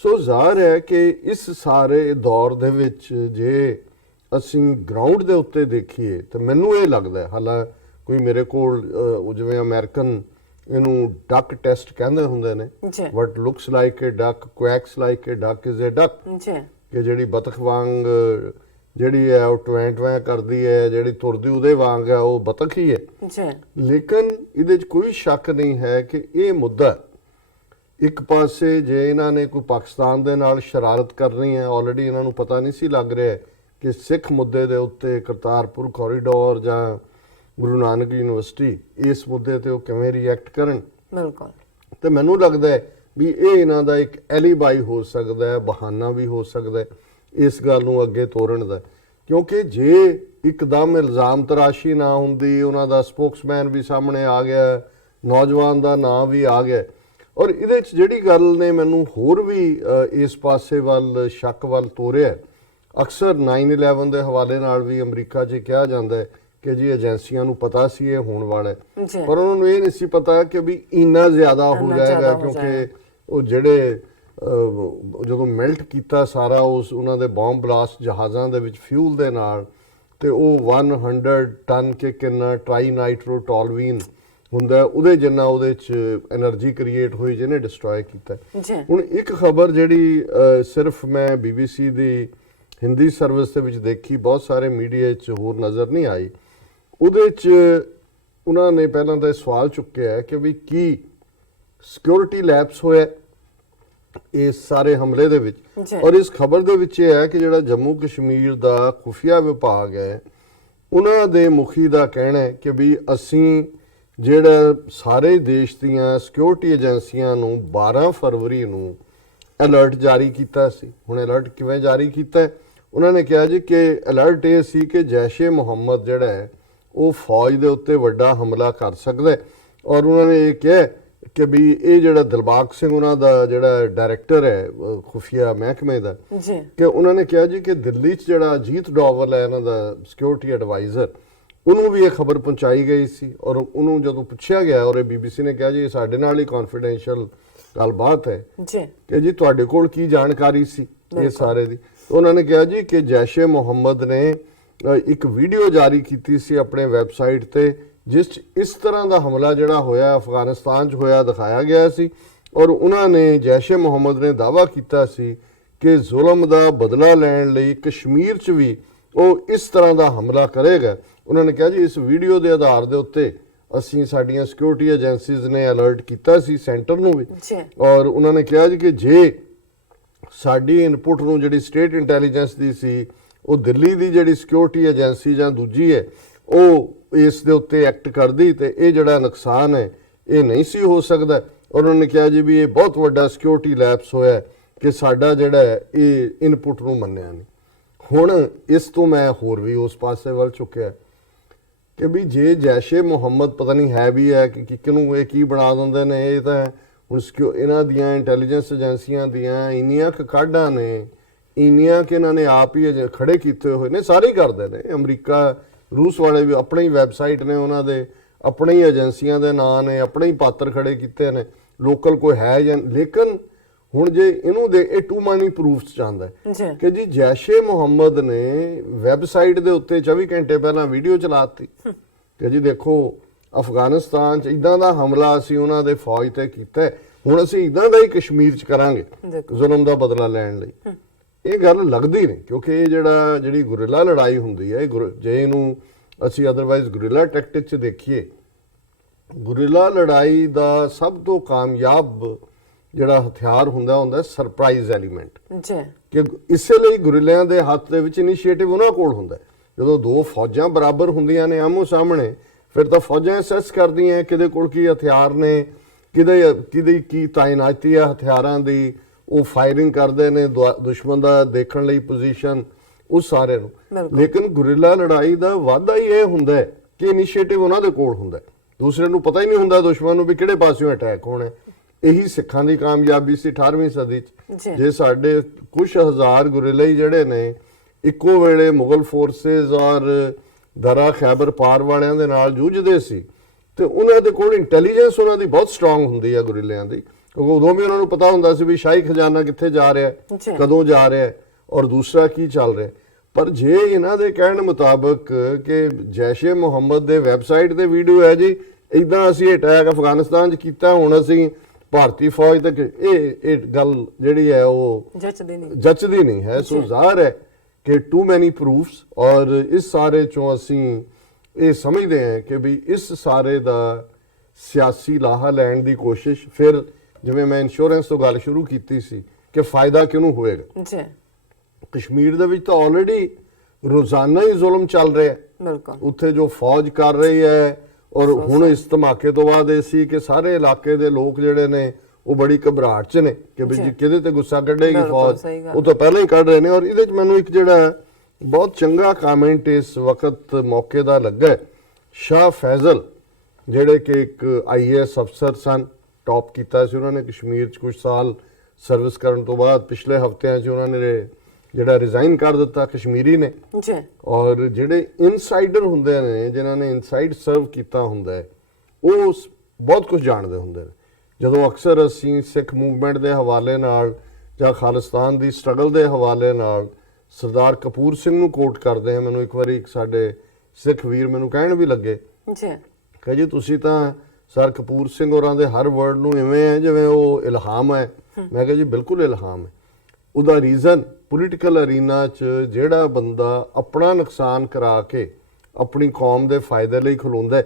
ਸੋ ਜ਼ਾਹਰ ਹੈ ਕਿ ਇਸ ਸਾਰੇ ਦੌਰ ਦੇ ਵਿੱਚ ਜੇ ਅਸੀਂ ਗਰਾਊਂਡ ਦੇ ਉੱਤੇ ਦੇਖੀਏ ਤਾਂ ਮੈਨੂੰ ਇਹ ਲੱਗਦਾ ਹੈ, ਹਾਲਾਂ ਕੋਈ ਮੇਰੇ ਕੋਲ ਜਿਵੇਂ ਅਮਰੀਕਨ ਇਹਨੂੰ ਡਕ ਟੈਸਟ ਕਹਿੰਦੇ ਹੁੰਦੇ ਨੇ, what looks like a duck quacks like a duck is a duck, ਕਿ ਜਿਹੜੀ ਬਤਖ ਵਾਂਗ ਜਿਹੜੀ ਹੈ ਉਹ ਟਵੈਂ ਕਰਦੀ ਹੈ, ਜਿਹੜੀ ਤੁਰਦੀ ਉਹਦੇ ਵਾਂਗ ਹੈ, ਉਹ ਬਤਖ ਹੀ ਹੈ। ਲੇਕਿਨ ਇਹਦੇ 'ਚ ਕੋਈ ਸ਼ੱਕ ਨਹੀਂ ਹੈ ਕਿ ਇਹ ਮੁੱਦਾ ਇੱਕ ਪਾਸੇ ਜੇ ਇਹਨਾਂ ਨੇ ਕੋਈ ਪਾਕਿਸਤਾਨ ਦੇ ਨਾਲ ਸ਼ਰਾਰਤ ਕਰਨੀ ਹੈ, ਆਲਰੇਡੀ ਇਹਨਾਂ ਨੂੰ ਪਤਾ ਨਹੀਂ ਸੀ ਲੱਗ ਰਿਹਾ ਕਿ ਸਿੱਖ ਮੁੱਦੇ ਦੇ ਉੱਤੇ ਕਰਤਾਰਪੁਰ ਕੋਰੀਡੋਰ ਜਾਂ ਗੁਰੂ ਨਾਨਕ ਯੂਨੀਵਰਸਿਟੀ ਇਸ ਮੁੱਦੇ ਤੇ ਉਹ ਕਿਵੇਂ ਰਿਐਕਟ ਕਰਨ। ਬਿਲਕੁਲ। ਤੇ ਮੈਨੂੰ ਲੱਗਦਾ ਹੈ ਵੀ ਇਹ ਇਹਨਾਂ ਦਾ ਇੱਕ ਐਲੀਬਾਈ ਹੋ ਸਕਦਾ ਹੈ, ਬਹਾਨਾ ਵੀ ਹੋ ਸਕਦਾ ਹੈ ਇਸ ਗੱਲ ਨੂੰ ਅੱਗੇ ਤੋਰਨ ਦਾ, ਕਿਉਂਕਿ ਜੇ ਇੱਕਦਮ ਇਲਜ਼ਾਮ ਤਰਾਸ਼ੀ ਨਾ ਹੁੰਦੀ, ਉਹਨਾਂ ਦਾ ਸਪੋਕਸਮੈਨ ਵੀ ਸਾਹਮਣੇ ਆ ਗਿਆ, ਨੌਜਵਾਨ ਦਾ ਨਾਂ ਵੀ ਆ ਗਿਆ। ਔਰ ਇਹਦੇ 'ਚ ਜਿਹੜੀ ਗੱਲ ਨੇ ਮੈਨੂੰ ਹੋਰ ਵੀ ਇਸ ਪਾਸੇ ਵੱਲ ਸ਼ੱਕ ਵੱਲ ਤੋਰਿਆ, ਅਕਸਰ 9/11 ਦੇ ਹਵਾਲੇ ਨਾਲ ਵੀ ਅਮਰੀਕਾ 'ਚ ਕਿਹਾ ਜਾਂਦਾ ਹੈ ਕਿ ਜੀ ਏਜੰਸੀਆਂ ਨੂੰ ਪਤਾ ਸੀ ਇਹ ਹੋਣ ਵਾਲਾ ਹੈ, ਪਰ ਉਹਨਾਂ ਨੂੰ ਇਹ ਨਹੀਂ ਸੀ ਪਤਾ ਕਿ ਵੀ ਇੰਨਾ ਜ਼ਿਆਦਾ ਹੋ ਜਾਏਗਾ, ਕਿਉਂਕਿ ਉਹ ਜਿਹੜੇ ਜਦੋਂ ਮੈਲਟ ਕੀਤਾ ਸਾਰਾ ਉਹਨਾਂ ਦੇ ਬੰਬ ਬਲਾਸਟ ਜਹਾਜ਼ਾਂ ਦੇ ਵਿੱਚ ਫਿਊਲ ਦੇ ਨਾਲ, ਤੇ ਉਹ 100 ਟਨ ਕੇ ਕਿੰਨਾ ਟਰਾਈ ਨਾਈਟਰੋ ਟੋਲਵੀਨ ਹੁੰਦਾ, ਉਹਦੇ ਜਿੰਨਾ ਉਹਦੇ 'ਚ એનર્ਜੀ ਕ੍ਰੀਏਟ ਹੋਈ ਜਿਹਨੇ ਡਿਸਟਰੋਏ ਕੀਤਾ। ਹੁਣ ਇੱਕ ਖਬਰ ਜਿਹੜੀ ਸਿਰਫ ਮੈਂ BBC ਦੀ ਹਿੰਦੀ ਸਰਵਿਸ ਦੇ ਵਿੱਚ ਦੇਖੀ, ਬਹੁਤ ਸਾਰੇ ਮੀਡੀਆ 'ਚ ਹੋਰ ਨਜ਼ਰ ਨਹੀਂ ਆਈ, ਉਹਦੇ 'ਚ ਉਹਨਾਂ ਨੇ ਪਹਿਲਾਂ ਤਾਂ ਇਹ ਸਵਾਲ ਚੁੱਕਿਆ ਕਿ ਵੀ ਕੀ ਸਿਕਿਉਰਿਟੀ ਲੈਪਸ ਹੋਇਆ ਇਸ ਸਾਰੇ ਹਮਲੇ ਦੇ ਵਿੱਚ। ਜੀ। ਔਰ ਇਸ ਖਬਰ ਦੇ ਵਿੱਚ ਇਹ ਹੈ ਕਿ ਜਿਹੜਾ ਜੰਮੂ ਕਸ਼ਮੀਰ ਦਾ ਖੁਫੀਆ ਵਿਭਾਗ ਹੈ ਉਹਨਾਂ ਦੇ ਮੁਖੀ ਦਾ ਕਹਿਣਾ ਹੈ ਕਿ ਵੀ ਅਸੀਂ ਜਿਹੜਾ ਸਾਰੇ ਦੇਸ਼ ਦੀਆਂ ਸਿਕਿਉਰਿਟੀ ਏਜੰਸੀਆਂ ਨੂੰ 12 ਫਰਵਰੀ ਨੂੰ ਅਲਰਟ ਜਾਰੀ ਕੀਤਾ ਸੀ। ਹੁਣ ਅਲਰਟ ਕਿਵੇਂ ਜਾਰੀ ਕੀਤਾ ਹੈ? ਉਹਨਾਂ ਨੇ ਕਿਹਾ ਜੀ ਕਿ ਅਲਰਟ ਇਹ ਸੀ ਕਿ ਜੈਸ਼-ਏ-ਮੁਹੰਮਦ ਜਿਹੜਾ ਹੈ ਉਹ ਫੌਜ ਦੇ ਉੱਤੇ ਵੱਡਾ ਹਮਲਾ ਕਰ ਸਕਦਾ ਹੈ। ਔਰ ਉਹਨਾਂ ਨੇ ਇਹ ਕਿਹਾ ਕਿ ਵੀ ਇਹ ਜਿਹੜਾ ਦਿਲਬਾਗ ਸਿੰਘ ਉਹਨਾਂ ਦਾ ਜਿਹੜਾ ਡਾਇਰੈਕਟਰ ਹੈ ਖੁਫੀਆ ਮਹਿਕਮੇ ਦਾ ਜੀ, ਕਿ ਉਹਨਾਂ ਨੇ ਕਿਹਾ ਜੀ ਕਿ ਦਿੱਲੀ 'ਚ ਜਿਹੜਾ ਅਜੀਤ ਡੋਵਲ ਹੈ ਇਹਨਾਂ ਦਾ ਸਿਕਿਉਰਿਟੀ ਐਡਵਾਈਜ਼ਰ ਉਹਨੂੰ ਵੀ ਇਹ ਖਬਰ ਪਹੁੰਚਾਈ ਗਈ ਸੀ। ਔਰ ਉਹਨੂੰ ਜਦੋਂ ਪੁੱਛਿਆ ਗਿਆ ਔਰ BBC ਨੇ ਕਿਹਾ ਜੀ ਇਹ ਸਾਡੇ ਨਾਲ ਹੀ ਕੌਨਫੀਡੈਂਸ਼ੀਅਲ ਗੱਲਬਾਤ ਹੈ ਜੀ, ਕਿ ਜੀ ਤੁਹਾਡੇ ਕੋਲ ਕੀ ਜਾਣਕਾਰੀ ਸੀ ਇਹ ਸਾਰੇ ਦੀ। ਉਹਨਾਂ ਨੇ ਕਿਹਾ ਜੀ ਕਿ ਜੈਸ਼-ਏ-ਮੁਹੰਮਦ ਨੇ ਇੱਕ ਵੀਡੀਓ ਜਾਰੀ ਕੀਤੀ ਸੀ ਆਪਣੇ ਵੈਬਸਾਈਟ ਤੇ ਜਿਸ 'ਚ ਇਸ ਤਰ੍ਹਾਂ ਦਾ ਹਮਲਾ ਜਿਹੜਾ ਹੋਇਆ ਅਫਗਾਨਿਸਤਾਨ 'ਚ ਹੋਇਆ ਦਿਖਾਇਆ ਗਿਆ ਸੀ। ਔਰ ਉਹਨਾਂ ਨੇ ਜੈਸ਼-ਏ-ਮੁਹੰਮਦ ਨੇ ਦਾਅਵਾ ਕੀਤਾ ਸੀ ਕਿ ਜ਼ੁਲਮ ਦਾ ਬਦਲਾ ਲੈਣ ਲਈ ਕਸ਼ਮੀਰ 'ਚ ਵੀ ਉਹ ਇਸ ਤਰ੍ਹਾਂ ਦਾ ਹਮਲਾ ਕਰੇਗਾ। ਉਹਨਾਂ ਨੇ ਕਿਹਾ ਜੀ ਇਸ ਵੀਡੀਓ ਦੇ ਆਧਾਰ ਦੇ ਉੱਤੇ ਅਸੀਂ ਸਾਡੀਆਂ ਸਿਕਿਉਰਿਟੀ ਏਜੰਸੀਜ਼ ਨੇ ਅਲਰਟ ਕੀਤਾ ਸੀ ਸੈਂਟਰ ਨੂੰ ਵੀ। ਜੀ, ਔਰ ਉਹਨਾਂ ਨੇ ਕਿਹਾ ਜੀ ਕਿ ਜੇ ਸਾਡੀ ਇਨਪੁਟ ਨੂੰ ਜਿਹੜੀ ਸਟੇਟ ਇੰਟੈਲੀਜੈਂਸ ਦੀ ਸੀ ਉਹ ਦਿੱਲੀ ਦੀ ਜਿਹੜੀ ਸਿਕਿਉਰਿਟੀ ਏਜੰਸੀ ਜਾਂ ਦੂਜੀ ਹੈ ਉਹ ਇਸ ਦੇ ਉੱਤੇ ਐਕਟ ਕਰਦੀ ਤੇ ਇਹ ਜਿਹੜਾ ਨੁਕਸਾਨ ਹੈ ਇਹ ਨਹੀਂ ਸੀ ਹੋ ਸਕਦਾ। ਔਰ ਉਹਨਾਂ ਨੇ ਕਿਹਾ ਜੀ ਵੀ ਇਹ ਬਹੁਤ ਵੱਡਾ ਸਿਕਿਉਰਿਟੀ ਲੈਪਸ ਹੋਇਆ ਕਿ ਸਾਡਾ ਜਿਹੜਾ ਹੈ ਇਹ ਇਨਪੁਟ ਨੂੰ ਮੰਨਿਆ ਨਹੀਂ। ਹੁਣ ਇਸ ਤੋਂ ਮੈਂ ਹੋਰ ਵੀ ਉਸ ਪਾਸੇ ਵੱਲ ਚੁੱਕਿਆ ਕਿ ਵੀ ਜੇ ਜੈਸ਼-ਏ-ਮੁਹੰਮਦ ਪਤਾ ਨਹੀਂ ਹੈ ਵੀ ਹੈ ਕਿ ਕਿਹਨੂੰ ਇਹ ਕੀ ਬਣਾ ਦਿੰਦੇ ਨੇ। ਇਹ ਤਾਂ ਹੁਣ ਇਹਨਾਂ ਦੀਆਂ ਇੰਟੈਲੀਜੈਂਸ ਏਜੰਸੀਆਂ ਦੀਆਂ ਇੰਨੀਆਂ ਕਾਢਾਂ ਨੇ, ਇੰਨੀਆਂ ਕਿ ਇਹਨਾਂ ਨੇ ਆਪ ਹੀ ਖੜੇ ਕੀਤੇ ਹੋਏ ਨੇ, ਸਾਰੇ ਹੀ ਕਰਦੇ ਨੇ। ਅਮਰੀਕਾ ਰੂਸ ਵਾਲੇ ਵੀ ਆਪਣੇ ਹੀ ਵੈਬਸਾਈਟ ਨੇ, ਉਹਨਾਂ ਦੇ ਆਪਣੇ ਹੀ ਏਜੰਸੀਆਂ ਦੇ ਨਾਂ ਨੇ, ਆਪਣੇ ਹੀ ਪਾਤਰ ਖੜੇ ਕੀਤੇ ਨੇ, ਲੋਕਲ ਕੋਈ ਹੈ ਜਾਂ। ਲੇਕਿਨ ਹੁਣ ਜੇ ਇਹਨੂੰ ਦੇ ਇਹ ਟੂ ਮਨੀ ਪ੍ਰੂਫਸ ਚਾਹੁੰਦਾ ਕਿ ਜੀ ਜੈਸ਼-ਏ-ਮੁਹੰਮਦ ਨੇ ਵੈਬਸਾਈਟ ਦੇ ਉੱਤੇ 24 ਘੰਟੇ ਪਹਿਲਾਂ ਵੀਡੀਓ ਚਲਾਤੀ ਕਿ ਜੀ ਦੇਖੋ ਅਫਗਾਨਿਸਤਾਨ 'ਚ ਇਦਾਂ ਦਾ ਹਮਲਾ ਅਸੀਂ ਉਹਨਾਂ ਦੇ ਫੌਜ ਤੇ ਕੀਤਾ, ਹੁਣ ਅਸੀਂ ਇਦਾਂ ਦਾ ਹੀ ਕਸ਼ਮੀਰ 'ਚ ਕਰਾਂਗੇ ਜ਼ੁਲਮ ਦਾ ਬਦਲਾ ਲੈਣ ਲਈ। ਇਹ ਗੱਲ ਲੱਗਦੀ ਨਹੀਂ ਕਿਉਂਕਿ ਇਹ ਜਿਹੜੀ ਗੁਰਿਲਾ ਲੜਾਈ ਹੁੰਦੀ ਹੈ ਜੇ ਇਹਨੂੰ ਅਸੀਂ ਅਦਰਵਾਈਜ਼ ਗੁਰਿਲਾ ਟੈਕਟਿਕ 'ਚ ਦੇਖੀਏ, ਗੁਰਿਲਾ ਲੜਾਈ ਦਾ ਸਭ ਤੋਂ ਕਾਮਯਾਬ ਜਿਹੜਾ ਹਥਿਆਰ ਹੁੰਦਾ ਸਰਪ੍ਰਾਈਜ਼ ਐਲੀਮੈਂਟ। ਜੀ, ਕਿ ਇਸੇ ਲਈ ਗੁਰਿਲਿਆਂ ਦੇ ਹੱਥ ਦੇ ਵਿੱਚ ਇਨੀਸ਼ੀਏਟਿਵ ਉਹਨਾਂ ਕੋਲ ਹੁੰਦਾ। ਜਦੋਂ ਦੋ ਫੌਜਾਂ ਬਰਾਬਰ ਹੁੰਦੀਆਂ ਨੇ ਆਮੋ ਸਾਹਮਣੇ, ਫਿਰ ਤਾਂ ਫੌਜਾਂ ਅਸੈਸ ਕਰਦੀਆਂ ਕਿਹਦੇ ਕੋਲ ਕੀ ਹਥਿਆਰ ਨੇ, ਕਿਹਦੀ ਕੀ ਤਾਇਨਾਤੀ ਹੈ ਹਥਿਆਰਾਂ ਦੀ, ਉਹ ਫਾਇਰਿੰਗ ਕਰਦੇ ਨੇ ਦੁਸ਼ਮਣ ਦਾ ਦੇਖਣ ਲਈ ਪੋਜੀਸ਼ਨ, ਉਸ ਸਾਰੇ ਨੂੰ। ਲੇਕਿਨ ਗੁਰਿਲਾ ਲੜਾਈ ਦਾ ਵਾਧਾ ਹੀ ਇਹ ਹੁੰਦਾ ਕਿ ਇਨੀਸ਼ੀਏਟਿਵ ਉਹਨਾਂ ਦੇ ਕੋਲ ਹੁੰਦਾ, ਦੂਸਰੇ ਨੂੰ ਪਤਾ ਹੀ ਨਹੀਂ ਹੁੰਦਾ ਦੁਸ਼ਮਣ ਨੂੰ ਵੀ ਕਿਹੜੇ ਪਾਸਿਓਂ ਅਟੈਕ ਹੋਣਾ। ਇਹੀ ਸਿੱਖਾਂ ਦੀ ਕਾਮਯਾਬੀ ਸੀ 18ਵੀਂ ਸਦੀ 'ਚ। ਜੇ ਸਾਡੇ ਕੁਝ ਹਜ਼ਾਰ ਗੁਰਿਲੇ ਜਿਹੜੇ ਨੇ ਇੱਕੋ ਵੇਲੇ ਮੁਗਲ ਫੋਰਸਿਸ ਔਰ ਦਰਾ ਖੈਬਰ ਪਾਰ ਵਾਲਿਆਂ ਦੇ ਨਾਲ ਜੂਝਦੇ ਸੀ ਤੇ ਉਹਨਾਂ ਦੇ ਕੋਲ ਇੰਟੈਲੀਜੈਂਸ ਉਹਨਾਂ ਦੀ ਬਹੁਤ ਸਟਰੋਂਗ ਹੁੰਦੀ ਹੈ ਗੁਰਿਲਿਆਂ ਦੀ, ਕਿਉਂਕਿ ਉਦੋਂ ਵੀ ਉਹਨਾਂ ਨੂੰ ਪਤਾ ਹੁੰਦਾ ਸੀ ਵੀ ਸ਼ਾਹੀ ਖਜ਼ਾਨਾ ਕਿੱਥੇ ਜਾ ਰਿਹਾ, ਕਦੋਂ ਜਾ ਰਿਹਾ ਔਰ ਦੂਸਰਾ ਕੀ ਚੱਲ ਰਿਹਾ। ਪਰ ਜੇ ਇਹਨਾਂ ਦੇ ਕਹਿਣ ਮੁਤਾਬਕ ਕਿ ਜੈਸ਼-ਏ-ਮੁਹੰਮਦ ਦੇ ਵੈਬਸਾਈਟ ਤੇ ਵੀਡੀਓ ਹੈ ਜੀ ਇਦਾਂ ਅਸੀਂ ਅਟੈਕ ਅਫਗਾਨਿਸਤਾਨ 'ਚ ਕੀਤਾ, ਹੁਣ ਅਸੀਂ ਭਾਰਤੀ ਫੌਜ ਤੱਕ, ਇਹ ਗੱਲ ਜਿਹੜੀ ਹੈ ਉਹ ਜੱਚਦੀ ਨਹੀਂ ਹੈ। ਸੋ ਜ਼ਾਹਰ ਹੈ ਕਿ ਟੂ ਮੈਨੀ ਪ੍ਰੂਫਸ। ਔਰ ਇਸ ਸਾਰੇ ਚੋਂ ਅਸੀਂ ਇਹ ਸਮਝਦੇ ਹਾਂ ਕਿ ਵੀ ਇਸ ਸਾਰੇ ਦਾ ਸਿਆਸੀ ਲਾਹਾ ਲੈਣ ਦੀ ਕੋਸ਼ਿਸ਼, ਫਿਰ ਜਿਵੇਂ ਮੈਂ ਇੰਸ਼ੋਰੈਂਸ ਤੋਂ ਗੱਲ ਸ਼ੁਰੂ ਕੀਤੀ ਸੀ ਕਿ ਫਾਇਦਾ ਕਿਹਨੂੰ ਹੋਏਗਾ। ਜੀ, ਕਸ਼ਮੀਰ ਦੇ ਵਿੱਚ ਤਾਂ ਆਲਰੇਡੀ ਰੋਜ਼ਾਨਾ ਹੀ ਜ਼ੁਲਮ ਚੱਲ ਰਿਹਾ ਹੈ, ਬਿਲਕੁਲ ਉੱਥੇ ਜੋ ਫੌਜ ਕਰ ਰਹੀ ਹੈ। ਔਰ ਹੁਣ ਇਸ ਧਮਾਕੇ ਤੋਂ ਬਾਅਦ ਇਹ ਸੀ ਕਿ ਸਾਰੇ ਇਲਾਕੇ ਦੇ ਲੋਕ ਜਿਹੜੇ ਨੇ ਉਹ ਬੜੀ ਘਬਰਾਹਟ 'ਚ ਨੇ ਕਿ ਵੀ ਕਿਹਦੇ ਤੇ ਗੁੱਸਾ ਕੱਢੇਗੀ ਫੌਜ, ਉਹ ਤਾਂ ਪਹਿਲਾਂ ਹੀ ਕੱਢ ਰਹੇ ਨੇ। ਔਰ ਇਹਦੇ 'ਚ ਮੈਨੂੰ ਇੱਕ ਜਿਹੜਾ ਬਹੁਤ ਚੰਗਾ ਕਮੈਂਟ ਇਸ ਵਕਤ ਮੌਕੇ ਦਾ ਲੱਗਾ, ਸ਼ਾਹ ਫੈਜ਼ਲ ਜਿਹੜੇ ਕਿ ਇੱਕ IAS ਅਫਸਰ ਸਨ, ਟੌਪ ਕੀਤਾ ਸੀ ਉਹਨਾਂ ਨੇ ਕਸ਼ਮੀਰ 'ਚ ਕੁਝ ਸਾਲ ਸਰਵਿਸ ਕਰਨ ਤੋਂ ਬਾਅਦ ਪਿਛਲੇ ਹਫ਼ਤਿਆਂ 'ਚ ਉਹਨਾਂ ਨੇ ਜਿਹੜਾ ਰਿਜ਼ਾਈਨ ਕਰ ਦਿੱਤਾ, ਕਸ਼ਮੀਰੀ ਨੇ। ਔਰ ਜਿਹੜੇ ਇਨਸਾਈਡਰ ਹੁੰਦੇ ਨੇ ਜਿਨ੍ਹਾਂ ਨੇ ਇਨਸਾਈਡ ਸਰਵ ਕੀਤਾ ਹੁੰਦਾ ਹੈ ਉਹ ਬਹੁਤ ਕੁਝ ਜਾਣਦੇ ਹੁੰਦੇ ਨੇ। ਜਦੋਂ ਅਕਸਰ ਅਸੀਂ ਸਿੱਖ ਮੂਵਮੈਂਟ ਦੇ ਹਵਾਲੇ ਨਾਲ ਜਾਂ ਖਾਲਿਸਤਾਨ ਦੀ ਸਟਰਗਲ ਦੇ ਹਵਾਲੇ ਨਾਲ ਸਰਦਾਰ ਕਪੂਰ ਸਿੰਘ ਨੂੰ ਕੋਟ ਕਰਦੇ ਹਾਂ, ਮੈਨੂੰ ਇੱਕ ਵਾਰੀ ਇੱਕ ਸਾਡੇ ਸਿੱਖ ਵੀਰ ਮੈਨੂੰ ਕਹਿਣ ਵੀ ਲੱਗੇ ਕਿ ਜੀ ਤੁਸੀਂ ਤਾਂ ਸਰ ਕਪੂਰ ਸਿੰਘ ਹੋਰਾਂ ਦੇ ਹਰ ਵਰਡ ਨੂੰ ਇਵੇਂ ਹੈ ਜਿਵੇਂ ਉਹ ਇਲਹਾਮ ਹੈ। ਮੈਂ ਕਿਹਾ ਜੀ ਬਿਲਕੁਲ ਇਲਹਾਮ ਹੈ। ਉਹਦਾ ਰੀਜ਼ਨ ਪੋਲੀਟੀਕਲ ਅਰੀਨਾ 'ਚ ਜਿਹੜਾ ਬੰਦਾ ਆਪਣਾ ਨੁਕਸਾਨ ਕਰਾ ਕੇ ਆਪਣੀ ਕੌਮ ਦੇ ਫਾਇਦੇ ਲਈ ਖਲੋਂਦਾ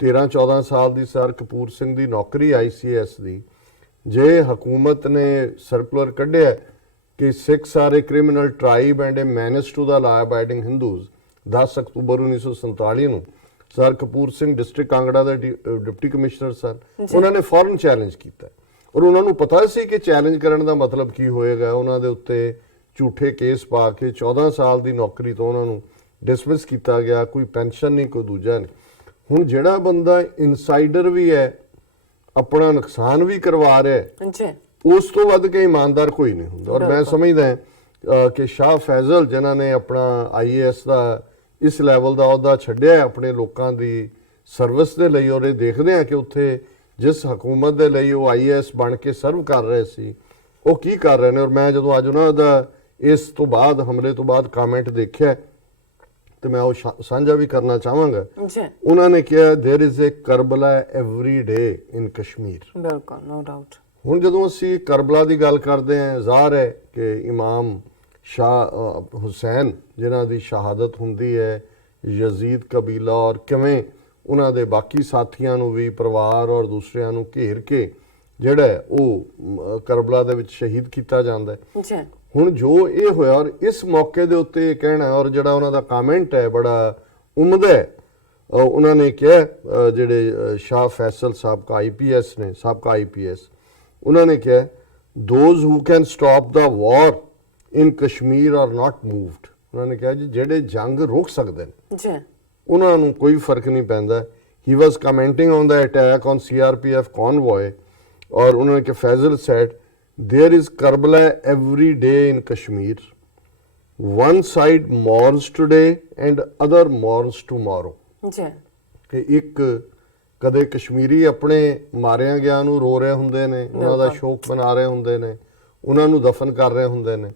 13-14 ਸਾਲ ਦੀ ਸਰ ਕਪੂਰ ਸਿੰਘ ਦੀ ਨੌਕਰੀ ICS ਦੀ, ਜੇ ਹਕੂਮਤ ਨੇ ਸਰਕੂਲਰ ਕੱਢਿਆ ਕਿ Sikhs are a criminal tribe and a menace to the law abiding Hindus, 10 ਅਕਤੂਬਰ 1947 ਨੂੰ ਸਰ ਕਪੂਰ ਸਿੰਘ ਡਿਸਟ੍ਰਿਕਟ ਕਾਂਗੜਾ ਦੇ ਡਿਪਟੀ ਕਮਿਸ਼ਨਰ ਸਨ, ਉਹਨਾਂ ਨੇ ਫੌਰਨ ਚੈਲੰਜ ਕੀਤਾ ਔਰ ਉਹਨਾਂ ਨੂੰ ਪਤਾ ਸੀ ਕਿ ਚੈਲੰਜ ਕਰਨ ਦਾ ਮਤਲਬ ਕੀ ਹੋਏਗਾ। ਉਹਨਾਂ ਦੇ ਉੱਤੇ ਝੂਠੇ ਕੇਸ ਪਾ ਕੇ 14 ਸਾਲ ਦੀ ਨੌਕਰੀ ਤੋਂ ਉਹਨਾਂ ਨੂੰ ਡਿਸਮਿਸ ਕੀਤਾ ਗਿਆ, ਕੋਈ ਪੈਨਸ਼ਨ ਨਹੀਂ, ਕੋਈ ਦੂਜਾ ਨਹੀਂ। ਹੁਣ ਜਿਹੜਾ ਬੰਦਾ ਇਨਸਾਈਡਰ ਵੀ ਹੈ, ਆਪਣਾ ਨੁਕਸਾਨ ਵੀ ਕਰਵਾ ਰਿਹਾ ਹੈ, ਉਸ ਤੋਂ ਵੱਧ ਕੇ ਇਮਾਨਦਾਰ ਕੋਈ ਨਹੀਂ ਹੁੰਦਾ। ਔਰ ਮੈਂ ਸਮਝਦਾ ਕਿ ਸ਼ਾਹ ਫੈਜ਼ਲ ਜਿਨ੍ਹਾਂ ਨੇ ਆਪਣਾ IAS ਦਾ ਇਸ ਲੈਵਲ ਦਾ ਅਹੁਦਾ ਛੱਡਿਆ ਆਪਣੇ ਲੋਕਾਂ ਦੀ ਸਰਵਿਸ ਦੇ ਲਈ, ਔਰ ਇਹ ਦੇਖਦੇ ਆ ਕਿ ਉੱਥੇ ਜਿਸ ਹਕੂਮਤ ਦੇ ਲਈ ਉਹ IAS ਬਣ ਕੇ ਸਰਵ ਕਰ ਰਹੇ ਸੀ ਉਹ ਕੀ ਕਰ ਰਹੇ ਨੇ। ਔਰ ਮੈਂ ਜਦੋਂ ਅੱਜ ਉਹਨਾਂ ਦਾ ਇਸ ਤੋਂ ਬਾਅਦ ਹਮਲੇ ਤੋਂ ਬਾਅਦ ਕਮੈਂਟ ਦੇਖਿਆ ਤੇ ਮੈਂ ਉਹ ਸਾਂਝਾ ਵੀ ਕਰਨਾ ਚਾਹਾਂਗਾ। ਉਹਨਾਂ ਨੇ ਕਿਹਾ there is a Karbala every day in Kashmir. ਬਿਲਕੁਲ, ਨੋ ਡਾਊਟ। ਹੁਣ ਜਦੋਂ ਅਸੀਂ ਕਰਬਲਾ ਦੀ ਗੱਲ ਕਰਦੇ ਹਾਂ, ਜ਼ਾਹਰ ਹੈ ਕਿ ਇਮਾਮ ਸ਼ਾਹ ਹੁਸੈਨ ਜਿਨ੍ਹਾਂ ਦੀ ਸ਼ਹਾਦਤ ਹੁੰਦੀ ਹੈ, ਯਜ਼ੀਦ ਕਬੀਲਾ ਔਰ ਕਿਵੇਂ ਉਹਨਾਂ ਦੇ ਬਾਕੀ ਸਾਥੀਆਂ ਨੂੰ ਵੀ, ਪਰਿਵਾਰ ਔਰ ਦੂਸਰਿਆਂ ਨੂੰ ਘੇਰ ਕੇ ਜਿਹੜਾ ਉਹ ਕਰਬਲਾ ਦੇ ਵਿੱਚ ਸ਼ਹੀਦ ਕੀਤਾ ਜਾਂਦਾ ਹੈ। ਹੁਣ ਜੋ ਇਹ ਹੋਇਆ ਔਰ ਇਸ ਮੌਕੇ ਦੇ ਉੱਤੇ ਇਹ ਕਹਿਣਾ ਔਰ ਜਿਹੜਾ ਉਹਨਾਂ ਦਾ ਕਮੈਂਟ ਹੈ ਬੜਾ ਉਮਦਾ ਹੈ। ਉਹਨਾਂ ਨੇ ਕਿਹਾ ਜਿਹੜੇ ਸ਼ਾਹ ਫੈਸਲ ਸਾਬਕਾ IPS ਨੇ, ਸਾਬਕਾ IPS, ਉਹਨਾਂ ਨੇ ਕਿਹਾ those who can stop the war in Kashmir are not moved. ਉਹਨਾਂ ਨੇ ਕਿਹਾ ਜੀ ਜਿਹੜੇ ਜੰਗ ਰੋਕ ਸਕਦੇ ਨੇ ਉਹਨਾਂ ਨੂੰ ਕੋਈ ਫਰਕ ਨਹੀਂ ਪੈਂਦਾ। He was commenting on the attack on CRPF convoy ਔਰ ਉਹਨਾਂ ਨੇ ਕਿ Faisal said there is Karbala every day in Kashmir. One side mourns today and other mourns tomorrow. ਕਿ ਇੱਕ ਕਦੇ ਕਸ਼ਮੀਰੀ ਆਪਣੇ ਮਾਰਿਆਂ ਗਿਆ ਨੂੰ ਰੋ ਰਹੇ ਹੁੰਦੇ ਨੇ, ਉਹਨਾਂ ਦਾ ਸ਼ੋਕ ਮਨਾ ਰਹੇ ਹੁੰਦੇ ਨੇ, ਉਹਨਾਂ ਨੂੰ ਦਫਨ ਕਰ ਰਹੇ ਹੁੰਦੇ ਨੇ।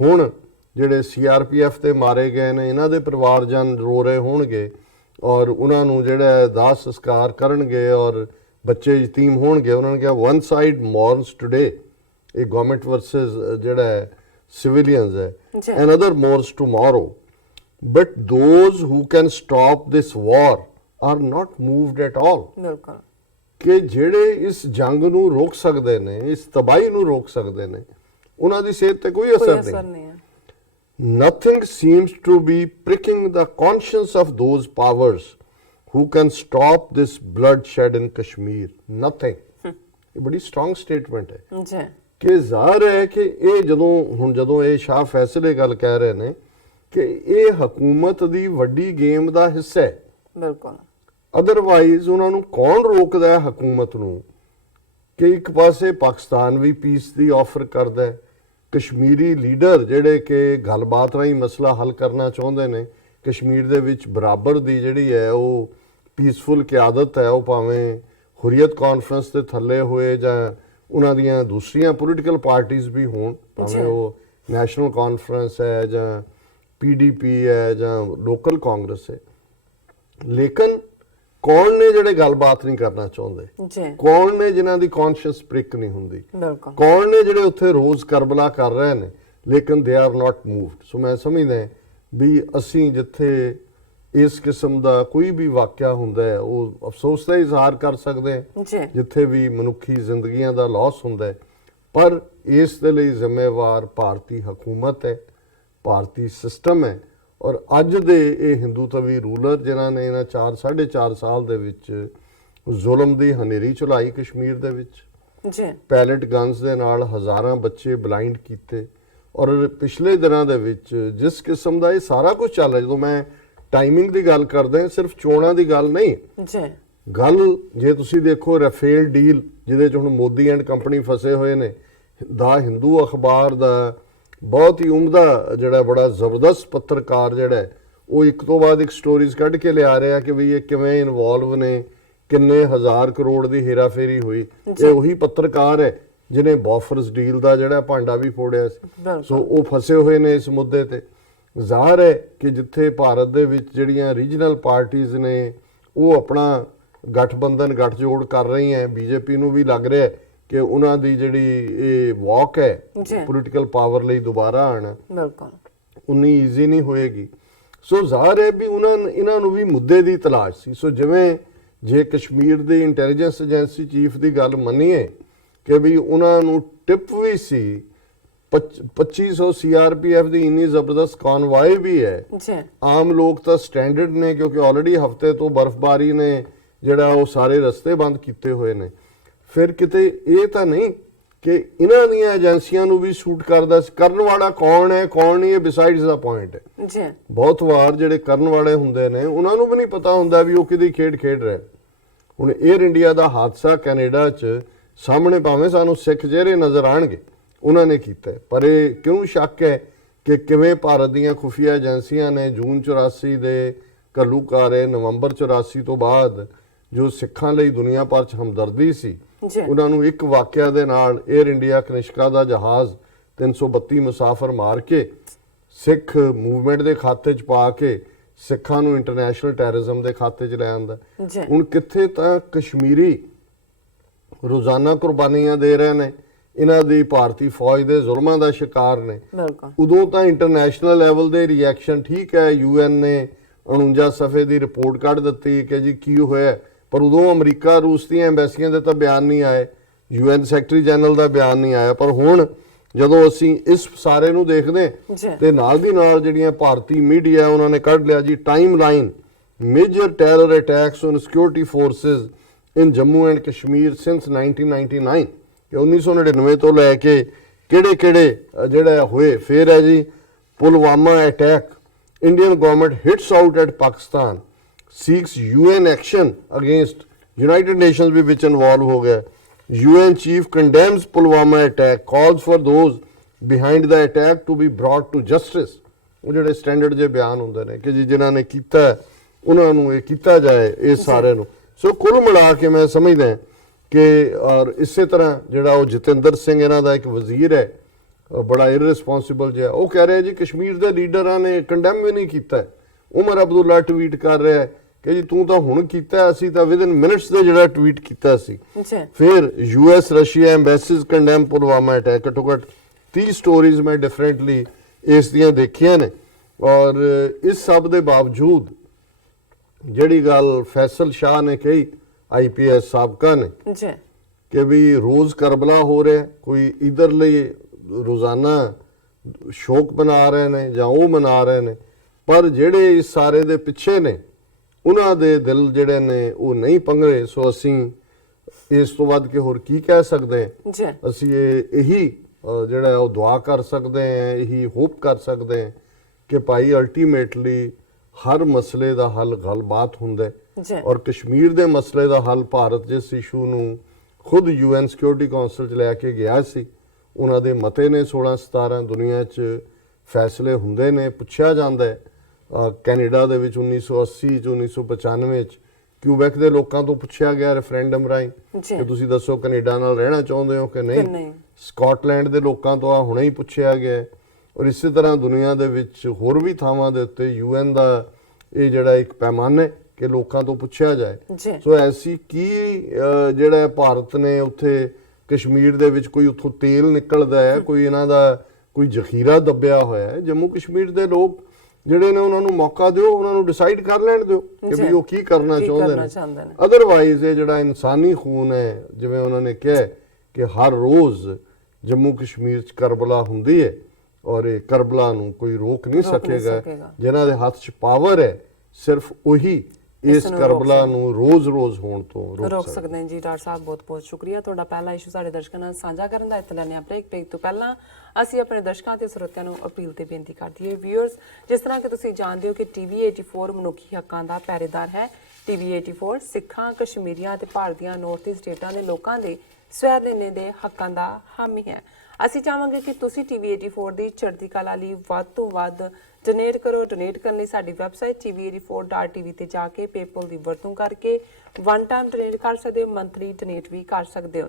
ਹੁਣ ਜਿਹੜੇ CRPF ਤੇ ਮਾਰੇ ਗਏ ਨੇ ਇਹਨਾਂ ਦੇ ਪਰਿਵਾਰਜਨ ਰੋ ਰਹੇ ਹੋਣਗੇ ਔਰ ਉਹਨਾਂ ਨੂੰ ਜਿਹੜਾ ਦਾਹ ਸੰਸਕਾਰ ਕਰਨਗੇ ਔਰ ਬੱਚੇ ਯਤੀਮ ਹੋਣਗੇ। ਉਹਨਾਂ ਨੇ ਕਿਹਾ one side mourns today, ਇਹ ਗਵਰਨਮੈਂਟ ਵਰਸਸ ਜਿਹੜਾ ਸਿਵਿਲੀਅਨਸ ਹੈ, another mourns tomorrow, but those who can stop this war are not moved at all. ਬਿਲਕੁਲ, ਕਿ ਜਿਹੜੇ ਇਸ ਜੰਗ ਨੂੰ ਰੋਕ ਸਕਦੇ ਨੇ, ਇਸ ਤਬਾਹੀ ਨੂੰ ਰੋਕ ਸਕਦੇ ਨੇ, ਉਹਨਾਂ ਦੀ ਸਿਹਤ ਤੇ ਕੋਈ ਅਸਰ ਨਹੀਂ ਹੈ। Nothing seems to be pricking the conscience of those powers who can stop this bloodshed in Kashmir. Nothing. ਇਹ ਬੜੀ ਸਟਰੋਂਗ ਸਟੇਟਮੈਂਟ ਹੈ ਜੀ ਕਿ ਜ਼ਾਹਰ ਹੈ ਕਿ ਇਹ ਜਦੋਂ ਇਹ ਸ਼ਾਹ ਫੈਸਲੇ ਗੱਲ ਕਹਿ ਰਹੇ ਨੇ ਕਿ ਇਹ ਹਕੂਮਤ ਦੀ ਵੱਡੀ ਗੇਮ ਦਾ ਹਿੱਸਾ ਹੈ। ਬਿਲਕੁਲ, ਅਦਰਵਾਈਜ਼ ਉਹਨਾਂ ਨੂੰ ਕੌਣ ਰੋਕਦਾ ਹੈ ਹਕੂਮਤ ਨੂੰ ਕਿ ਇੱਕ ਪਾਸੇ ਪਾਕਿਸਤਾਨ ਵੀ ਪੀਸ ਦੀ ਆਫਰ ਕਰਦਾ ਹੈ, ਕਸ਼ਮੀਰੀ ਲੀਡਰ ਜਿਹੜੇ ਕਿ ਗੱਲਬਾਤ ਰਾਹੀਂ ਮਸਲਾ ਹੱਲ ਕਰਨਾ ਚਾਹੁੰਦੇ ਨੇ, ਕਸ਼ਮੀਰ ਦੇ ਵਿੱਚ ਬਰਾਬਰ ਦੀ ਜਿਹੜੀ ਹੈ ਉਹ ਪੀਸਫੁਲ ਕਿਆਦਤ ਹੈ, ਉਹ ਭਾਵੇਂ ਹੁਰੀਅਤ ਕਾਨਫਰੰਸ ਦੇ ਥੱਲੇ ਹੋਏ ਜਾਂ ਉਹਨਾਂ ਦੀਆਂ ਦੂਸਰੀਆਂ ਪੋਲੀਟੀਕਲ ਪਾਰਟੀਆਂ ਵੀ ਹੋਣ, ਭਾਵੇਂ ਉਹ ਨੈਸ਼ਨਲ ਕਾਨਫਰੰਸ ਹੈ ਜਾਂ PDP ਹੈ ਜਾਂ ਲੋਕਲ ਕਾਂਗਰਸ ਹੈ। ਲੇਕਿਨ ਕੌਣ ਨੇ ਜਿਹੜੇ ਗੱਲਬਾਤ ਨਹੀਂ ਕਰਨਾ ਚਾਹੁੰਦੇ, ਕੌਣ ਨੇ ਜਿਨ੍ਹਾਂ ਦੀ ਕੌਨਸ਼ੀਅਸ ਪ੍ਰਿਕ ਨਹੀਂ ਹੁੰਦੀ, ਕੌਣ ਨੇ ਜਿਹੜੇ ਉੱਥੇ ਰੋਜ਼ ਕਰਬਲਾ ਕਰ ਰਹੇ ਨੇ ਲੇਕਿਨ ਦੇ ਆਰ ਨਾਟ ਮੂਵਡ। ਸੋ ਮੈਂ ਸਮਝਦਾ ਵੀ ਅਸੀਂ ਜਿੱਥੇ ਇਸ ਕਿਸਮ ਦਾ ਕੋਈ ਵੀ ਵਾਕਿਆ ਹੁੰਦਾ ਹੈ ਉਹ ਅਫਸੋਸ ਦਾ ਇਜ਼ਹਾਰ ਕਰ ਸਕਦੇ ਹਾਂ, ਜਿੱਥੇ ਵੀ ਮਨੁੱਖੀ ਜ਼ਿੰਦਗੀਆਂ ਦਾ ਲਾਸ ਹੁੰਦਾ ਹੈ, ਪਰ ਇਸ ਦੇ ਲਈ ਜ਼ਿੰਮੇਵਾਰ ਭਾਰਤੀ ਹਕੂਮਤ ਹੈ, ਭਾਰਤੀ ਸਿਸਟਮ ਹੈ। ਔਰ ਅੱਜ ਦੇ ਇਹ ਹਿੰਦੂਤਵੀ ਰੂਲਰ ਜਿਨ੍ਹਾਂ ਨੇ ਇਹਨਾਂ 4.5 ਸਾਲ ਦੇ ਵਿੱਚ ਜ਼ੁਲਮ ਦੀ ਹਨੇਰੀ ਚਲਾਈ ਕਸ਼ਮੀਰ ਦੇ ਵਿੱਚ, ਪੈਲਟ ਗਨਸ ਦੇ ਨਾਲ ਹਜ਼ਾਰਾਂ ਬੱਚੇ ਬਲਾਈਂਡ ਕੀਤੇ ਔਰ ਪਿਛਲੇ ਦਿਨਾਂ ਦੇ ਵਿੱਚ ਜਿਸ ਕਿਸਮ ਦਾ ਇਹ ਸਾਰਾ ਕੁਝ ਚੱਲ ਰਿਹਾ, ਜਦੋਂ ਮੈਂ ਟਾਈਮਿੰਗ ਦੀ ਗੱਲ ਕਰਦੇ ਸਿਰਫ ਚੋਣਾਂ ਦੀ ਗੱਲ ਨਹੀਂ ਗੱਲ, ਜੇ ਤੁਸੀਂ ਦੇਖੋ ਰਾਫੇਲ ਡੀਲ ਜਿਹਦੇ ਚ ਹੁਣ ਮੋਦੀ ਐਂਡ ਕੰਪਨੀ ਫਸੇ ਹੋਏ ਨੇ, ਦਾ ਹਿੰਦੂ ਅਖਬਾਰ ਦਾ ਬਹੁਤ ਹੀ ਉਮਦਾ ਜਿਹੜਾ ਬੜਾ ਜ਼ਬਰਦਸਤ ਪੱਤਰਕਾਰ ਜਿਹੜਾ ਉਹ ਇੱਕ ਤੋਂ ਬਾਅਦ ਇੱਕ ਸਟੋਰੀਜ਼ ਕੱਢ ਕੇ ਲਿਆ ਰਿਹਾ ਕਿ ਵੀ ਇਹ ਕਿਵੇਂ ਇਨਵੋਲਵ ਨੇ, ਕਿੰਨੇ ਹਜ਼ਾਰ ਕਰੋੜ ਦੀ ਹੇਰਾਫੇਰੀ ਹੋਈ। ਇਹ ਉਹੀ ਪੱਤਰਕਾਰ ਹੈ ਜਿਹਨੇ ਬੋਫਰਸ ਡੀਲ ਦਾ ਜਿਹੜਾ ਭਾਂਡਾ ਵੀ ਫੋੜਿਆ ਸੀ। ਸੋ ਉਹ ਫਸੇ ਹੋਏ ਨੇ ਇਸ ਮੁੱਦੇ ਤੇ। ਜ਼ਾਹਰ ਹੈ ਕਿ ਜਿੱਥੇ ਭਾਰਤ ਦੇ ਵਿੱਚ ਜਿਹੜੀਆਂ ਰੀਜਨਲ ਪਾਰਟੀਆਂ ਨੇ ਉਹ ਆਪਣਾ ਗਠਬੰਧਨ ਗੱਠਜੋੜ ਕਰ ਰਹੀਆਂ, BJP ਨੂੰ ਵੀ ਲੱਗ ਰਿਹਾ ਕਿ ਉਹਨਾਂ ਦੀ ਜਿਹੜੀ ਇਹ ਵਾਕ ਹੈ ਪੋਲੀਟੀਕਲ ਪਾਵਰ ਲਈ ਦੁਬਾਰਾ ਆਣਾ ਉਨੀ ਈਜ਼ੀ ਨਹੀਂ ਹੋਏਗੀ। ਸੋ ਜ਼ਾਹਰ ਹੈ ਵੀ ਇਹਨਾਂ ਨੂੰ ਵੀ ਮੁੱਦੇ ਦੀ ਤਲਾਸ਼ ਸੀ। ਸੋ ਜਿਵੇਂ ਜੇ ਕਸ਼ਮੀਰ ਦੀ ਇੰਟੈਲੀਜੈਂਸ ਏਜੰਸੀ ਚੀਫ ਦੀ ਗੱਲ ਮੰਨੀਏ ਕਿ ਵੀ ਉਹਨਾਂ ਨੂੰ ਟਿਪ ਵੀ ਸੀ 2500 ਸੀਆਰਪੀਐਫ ਦੀ ਇੰਨੀ ਜ਼ਬਰਦਸਤ ਕਨਵਾਈ ਵੀ ਹੈ ਜੀ। ਆਮ ਲੋਕ ਤਾਂ ਸਟੈਂਡਰਡ ਨੇ ਕਿਉਂਕਿ ਆਲਰੇਡੀ ਹਫਤੇ ਤੋਂ ਬਰਫ਼ਬਾਰੀ ਨੇ ਜਿਹੜਾ ਉਹ ਸਾਰੇ ਰਸਤੇ ਬੰਦ ਕੀਤੇ ਹੋਏ ਨੇ। ਫਿਰ ਕਿਤੇ ਇਹ ਤਾਂ ਨਹੀਂ ਕਿ ਇਹਨਾਂ ਦੀਆਂ ਏਜੰਸੀਆਂ ਨੂੰ ਵੀ ਸੂਟ ਕਰਦਾ ਕਰਨ ਵਾਲਾ ਕੌਣ ਹੈ ਕੌਣ ਨਹੀਂ, ਇਹ ਬਿਸਾਈਡਸ ਦਾ ਪੁਆਇੰਟ ਹੈ ਜੀ। ਬਹੁਤ ਵਾਰ ਜਿਹੜੇ ਕਰਨ ਵਾਲੇ ਹੁੰਦੇ ਨੇ ਉਹਨਾਂ ਨੂੰ ਵੀ ਨਹੀਂ ਪਤਾ ਹੁੰਦਾ ਵੀ ਉਹ ਕਿਹਦੀ ਖੇਡ ਖੇਡ ਰਹੇ। ਹੁਣ 에ਅਰ ਇੰਡੀਆ ਦਾ ਹਾਦਸਾ ਕੈਨੇਡਾ 'ਚ ਸਾਹਮਣੇ ਭਾਵੇਂ ਸਾਨੂੰ ਸਿੱਖ ਚਿਹਰੇ ਨਜ਼ਰ ਆਣਗੇ ਉਹਨਾਂ ਨੇ ਕੀਤਾ, ਪਰ ਇਹ ਕਿਉਂ ਸ਼ੱਕ ਹੈ ਕਿ ਕਿਵੇਂ ਭਾਰਤ ਦੀਆਂ ਖੁਫੀਆ ਏਜੰਸੀਆਂ ਨੇ ਜੂਨ 84 ਦੇ ਘੱਲੂਘਾਰੇ, ਨਵੰਬਰ 84 ਤੋਂ ਬਾਅਦ ਜੋ ਸਿੱਖਾਂ ਲਈ ਦੁਨੀਆ ਭਰ 'ਚ ਹਮਦਰਦੀ ਸੀ ਉਹਨਾਂ ਨੂੰ ਇੱਕ ਵਾਕਿਆ ਦੇ ਨਾਲ 에ਅਰ ਇੰਡੀਆ ਕਨਿਸ਼ਕਾ ਦਾ ਜਹਾਜ਼ 332 ਮੁਸਾਫਰ ਮਾਰ ਕੇ ਸਿੱਖ ਮੂਵਮੈਂਟ ਦੇ ਖਾਤੇ 'ਚ ਪਾ ਕੇ ਸਿੱਖਾਂ ਨੂੰ ਇੰਟਰਨੈਸ਼ਨਲ ਟੈਰਰਿਜ਼ਮ ਦੇ ਖਾਤੇ 'ਚ ਲੈ ਆਂਦਾ। ਹੁਣ ਕਿੱਥੇ ਤਾਂ ਕਸ਼ਮੀਰੀ ਰੋਜ਼ਾਨਾ ਕੁਰਬਾਨੀਆਂ ਦੇ ਰਹੇ ਨੇ, ਇਹਨਾਂ ਦੀ ਭਾਰਤੀ ਫੌਜ ਦੇ ਜ਼ੁਲਮਾਂ ਦਾ ਸ਼ਿਕਾਰ ਨੇ। ਉਦੋਂ ਤਾਂ ਇੰਟਰਨੈਸ਼ਨਲ ਲੈਵਲ ਦੇ ਰਿਐਕਸ਼ਨ ਠੀਕ ਹੈ, ਯੂਐਨ ਨੇ 49 ਸਫ਼ੇ ਦੀ ਰਿਪੋਰਟ ਕੱਢ ਦਿੱਤੀ ਕਿ ਜੀ ਕੀ ਹੋਇਆ, ਪਰ ਉਦੋਂ ਅਮਰੀਕਾ ਰੂਸ ਦੀਆਂ ਐਮਬੈਸੀਆਂ ਦੇ ਤਾਂ ਬਿਆਨ ਨਹੀਂ ਆਏ, ਯੂਐਨ ਸੈਕਟਰੀ ਜਨਰਲ ਦਾ ਬਿਆਨ ਨਹੀਂ ਆਇਆ। ਪਰ ਹੁਣ ਜਦੋਂ ਅਸੀਂ ਇਸ ਸਾਰੇ ਨੂੰ ਦੇਖਦੇ ਤੇ ਨਾਲ ਦੀ ਨਾਲ ਜਿਹੜੀਆਂ ਭਾਰਤੀ ਮੀਡੀਆ ਉਹਨਾਂ ਨੇ ਕੱਢ ਲਿਆ ਜੀ timeline major terror attacks on security forces in Jammu and Kashmir since 1999 ਕਿ 1999 ਤੋਂ ਲੈ ਕੇ ਕਿਹੜੇ ਜਿਹੜਾ ਹੋਏ। ਫਿਰ ਹੈ ਜੀ Pulwama attack, Indian government hits out at Pakistan, seeks UN action against United Nations ਵੀ ਵਿੱਚ ਇਨਵੋਲਵ ਹੋ ਗਿਆ। UN chief condemns Pulwama attack, calls for those behind the attack to be brought to justice। ਉਹ ਜਿਹੜੇ ਸਟੈਂਡਰਡ ਜੇ ਬਿਆਨ ਹੁੰਦੇ ਨੇ ਕਿ ਜੀ ਜਿਨ੍ਹਾਂ ਨੇ ਕੀਤਾ ਉਹਨਾਂ ਨੂੰ ਇਹ ਕੀਤਾ ਜਾਏ ਇਹ ਸਾਰੇ ਨੂੰ। ਸੋ ਕੁੱਲ ਮਿਲਾ ਕੇ ਮੈਂ ਸਮਝਦਾ ਕਿ ਔਰ ਇਸੇ ਤਰ੍ਹਾਂ ਜਿਹੜਾ ਉਹ ਜਤਿੰਦਰ ਸਿੰਘ ਇਹਨਾਂ ਦਾ ਇੱਕ ਵਜ਼ੀਰ ਹੈ ਬੜਾ ਇਰਰਿਸਪੌਂਸਿਬਲ ਜਿਹਾ, ਉਹ ਕਹਿ ਰਿਹਾ ਜੀ ਕਸ਼ਮੀਰ ਦੇ ਲੀਡਰਾਂ ਨੇ ਕੰਡੈਮ ਵੀ ਨਹੀਂ ਕੀਤਾ। ਉਮਰ ਅਬਦੁੱਲਾ ਟਵੀਟ ਕਰ ਰਿਹਾ ਹੈ ਕਿ ਜੀ ਤੂੰ ਤਾਂ ਹੁਣ ਕੀਤਾ, ਅਸੀਂ ਤਾਂ ਵਿਦਨ ਮਿੰਟਸ ਦੇ ਜਿਹੜਾ ਟਵੀਟ ਕੀਤਾ ਸੀ। ਫਿਰ US Russia embassies condemn Pulwama attack. ਘੱਟੋ ਘੱਟ 30 ਸਟੋਰੀਜ਼ ਮੈਂ ਡਿਫਰੈਂਟਲੀ ਇਸ ਦੀਆਂ ਦੇਖੀਆਂ ਨੇ। ਔਰ ਇਸ ਸਭ ਦੇ ਬਾਵਜੂਦ ਜਿਹੜੀ ਗੱਲ ਫੈਸਲ ਸ਼ਾਹ ਨੇ ਕਹੀ IPS ਸਾਬਕਾ ਨੇ ਕਿ ਵੀ ਰੋਜ਼ ਕਰਬਲਾ ਹੋ ਰਿਹਾ, ਕੋਈ ਇਧਰ ਲਈ ਰੋਜ਼ਾਨਾ ਸ਼ੋਕ ਮਨਾ ਰਹੇ ਨੇ ਜਾਂ ਉਹ ਮਨਾ ਰਹੇ ਨੇ, ਪਰ ਜਿਹੜੇ ਇਸ ਸਾਰੇ ਦੇ ਪਿੱਛੇ ਨੇ ਉਹਨਾਂ ਦੇ ਦਿਲ ਜਿਹੜੇ ਨੇ ਉਹ ਨਹੀਂ ਪੰਗਰੇ। ਸੋ ਅਸੀਂ ਇਸ ਤੋਂ ਵੱਧ ਕੇ ਹੋਰ ਕੀ ਕਹਿ ਸਕਦੇ ਹਾਂ। ਅਸੀਂ ਇਹੀ ਜਿਹੜਾ ਉਹ ਦੁਆ ਕਰ ਸਕਦੇ ਹਾਂ, ਇਹੀ ਹੋਪ ਕਰ ਹਾਂ ਕਿ ਭਾਈ ਅਲਟੀਮੇਟਲੀ ਹਰ ਮਸਲੇ ਦਾ ਹੱਲ ਗੱਲਬਾਤ ਹੁੰਦਾ ਹੈ ਔਰ ਕਸ਼ਮੀਰ ਦੇ ਮਸਲੇ ਦਾ ਹੱਲ ਭਾਰਤ ਜਿਸ ਇਸ਼ੂ ਨੂੰ ਖੁਦ UN ਸਿਕਿਉਰਿਟੀ ਕੌਂਸਲ 'ਚ ਲੈ ਕੇ ਗਿਆ ਸੀ, ਉਹਨਾਂ ਦੇ ਮਤੇ ਨੇ 16-17 ਦੁਨੀਆ 'ਚ ਫੈਸਲੇ ਹੁੰਦੇ ਨੇ, ਪੁੱਛਿਆ ਜਾਂਦਾ ਹੈ। ਕੈਨੇਡਾ ਦੇ ਵਿੱਚ 1980 ਚ 1995 ਚ ਕਿਊਬੈਕ ਦੇ ਲੋਕਾਂ ਤੋਂ ਪੁੱਛਿਆ ਗਿਆ ਰੈਫਰੈਂਡਮ ਰਾਹੀਂ ਕਿ ਤੁਸੀਂ ਦੱਸੋ ਕੈਨੇਡਾ ਨਾਲ ਰਹਿਣਾ ਚਾਹੁੰਦੇ ਹੋ ਕਿ ਨਹੀਂ। ਸਕਾਟਲੈਂਡ ਦੇ ਲੋਕਾਂ ਤੋਂ ਆ ਹੁਣੇ ਹੀ ਪੁੱਛਿਆ ਗਿਆ। ਔਰ ਇਸੇ ਤਰ੍ਹਾਂ ਦੁਨੀਆ ਦੇ ਵਿੱਚ ਹੋਰ ਵੀ ਥਾਵਾਂ ਦੇ ਉੱਤੇ UN ਦਾ ਇਹ ਜਿਹੜਾ ਇੱਕ ਪੈਮਾਨਾ ਹੈ ਕਿ ਲੋਕਾਂ ਤੋਂ ਪੁੱਛਿਆ ਜਾਏ। ਸੋ ਐਸੀ ਕੀ ਜਿਹੜਾ ਭਾਰਤ ਨੇ ਉੱਥੇ ਕਸ਼ਮੀਰ ਦੇ ਵਿੱਚ ਕੋਈ ਉੱਥੋਂ ਤੇਲ ਨਿਕਲਦਾ ਹੈ, ਕੋਈ ਇਹਨਾਂ ਦਾ ਕੋਈ ਜ਼ਖੀਰਾ ਦੱਬਿਆ ਹੋਇਆ ਹੈ। ਜੰਮੂ ਕਸ਼ਮੀਰ ਦੇ ਲੋਕ ਜਿਹੜੇ ਨੇ ਉਹਨਾਂ ਨੂੰ ਮੌਕਾ ਦਿਓ, ਉਹਨਾਂ ਨੂੰ ਡਿਸਾਈਡ ਕਰ ਲੈਣ ਦਿਓ ਕਿ ਵੀ ਉਹ ਕੀ ਕਰਨਾ ਚਾਹੁੰਦੇ ਨੇ। ਅਦਰਵਾਈਜ਼ ਇਹ ਜਿਹੜਾ ਇਨਸਾਨੀ ਖੂਨ ਹੈ, ਜਿਵੇਂ ਉਹਨਾਂ ਨੇ ਕਿਹਾ ਕਿ ਹਰ ਰੋਜ਼ ਜੰਮੂ ਕਸ਼ਮੀਰ 'ਚ ਕਰਬਲਾ ਹੁੰਦੀ ਹੈ ਔਰ ਇਹ ਕਰਬਲਾ ਨੂੰ ਕੋਈ ਰੋਕ ਨਹੀਂ ਸਕੇਗਾ। ਜਿਨ੍ਹਾਂ ਦੇ ਹੱਥ 'ਚ ਪਾਵਰ ਹੈ ਸਿਰਫ ਉਹੀ ਇਸ ਕਰਬਲਾ ਨੂੰ ਰੋਜ਼-ਰੋਜ਼ ਹੋਣ ਤੋਂ ਰੋਕ ਸਕਦੇ ਨੇ। ਜੀ ਡਾਕਟਰ ਸਾਹਿਬ ਬਹੁਤ-ਬਹੁਤ ਸ਼ੁਕਰੀਆ। ਤੁਹਾਡਾ ਪਹਿਲਾ ਇਸ਼ੂ ਸਾਡੇ ਦਰਸ਼ਕਾਂ ਨਾਲ ਸਾਂਝਾ ਕਰਨ ਦਾ। ਇੱਥੇ ਲੈਣੇ ਆ ਬ੍ਰੇਕ ਤੋਂ ਪਹਿਲਾਂ ਅਸੀਂ ਆਪਣੇ ਦਰਸ਼ਕਾਂ ਤੇ ਸਰੋਤਿਆਂ ਨੂੰ ਅਪੀਲ ਤੇ ਬੇਨਤੀ ਕਰਦੀ ਹੈ ਵਿਊਅਰਸ, ਜਿਸ ਤਰ੍ਹਾਂ ਕਿ ਤੁਸੀਂ ਜਾਣਦੇ ਹੋ ਕਿ TV 84 ਮਨੁੱਖੀ ਹੱਕਾਂ ਦਾ ਪਹਿਰੇਦਾਰ ਹੈ। TV 84 ਸਿੱਖਾਂ, ਕਸ਼ਮੀਰੀਆਂ ਤੇ ਭਾਰਤੀਆਂ ਨਾਰਥ ਈਸਟ ਸਟੇਟਾਂ ਦੇ ਲੋਕਾਂ ਦੇ ਸਵੈ ਨਿਰਣੇ ਦੇ ਹੱਕਾਂ ਦਾ ਹਾਮੀ ਹੈ। ਅਸੀਂ ਚਾਹਾਂਗੇ ਕਿ ਤੁਸੀਂ TV 84 ਦੀ ਚੜ੍ਹਦੀ ਕਲਾ ਲਈ ਵੱਧ ਤੋਂ ਵੱਧ ਡੋਨੇਟ ਕਰੋ। ਡੋਨੇਟ ਕਰਨ ਲਈ ਸਾਡੀ ਵੈਬਸਾਈਟ tv84.tv ਤੇ ਜਾ ਕੇ ਪੇਪਲ ਦੀ ਵਰਤੋਂ ਕਰਕੇ ਵਨ ਟਾਈਮ ਡੋਨੇਟ ਕਰ ਸਕਦੇ ਹੋ, ਮੰਥਲੀ ਡੋਨੇਟ ਵੀ ਕਰ ਸਕਦੇ ਹੋ।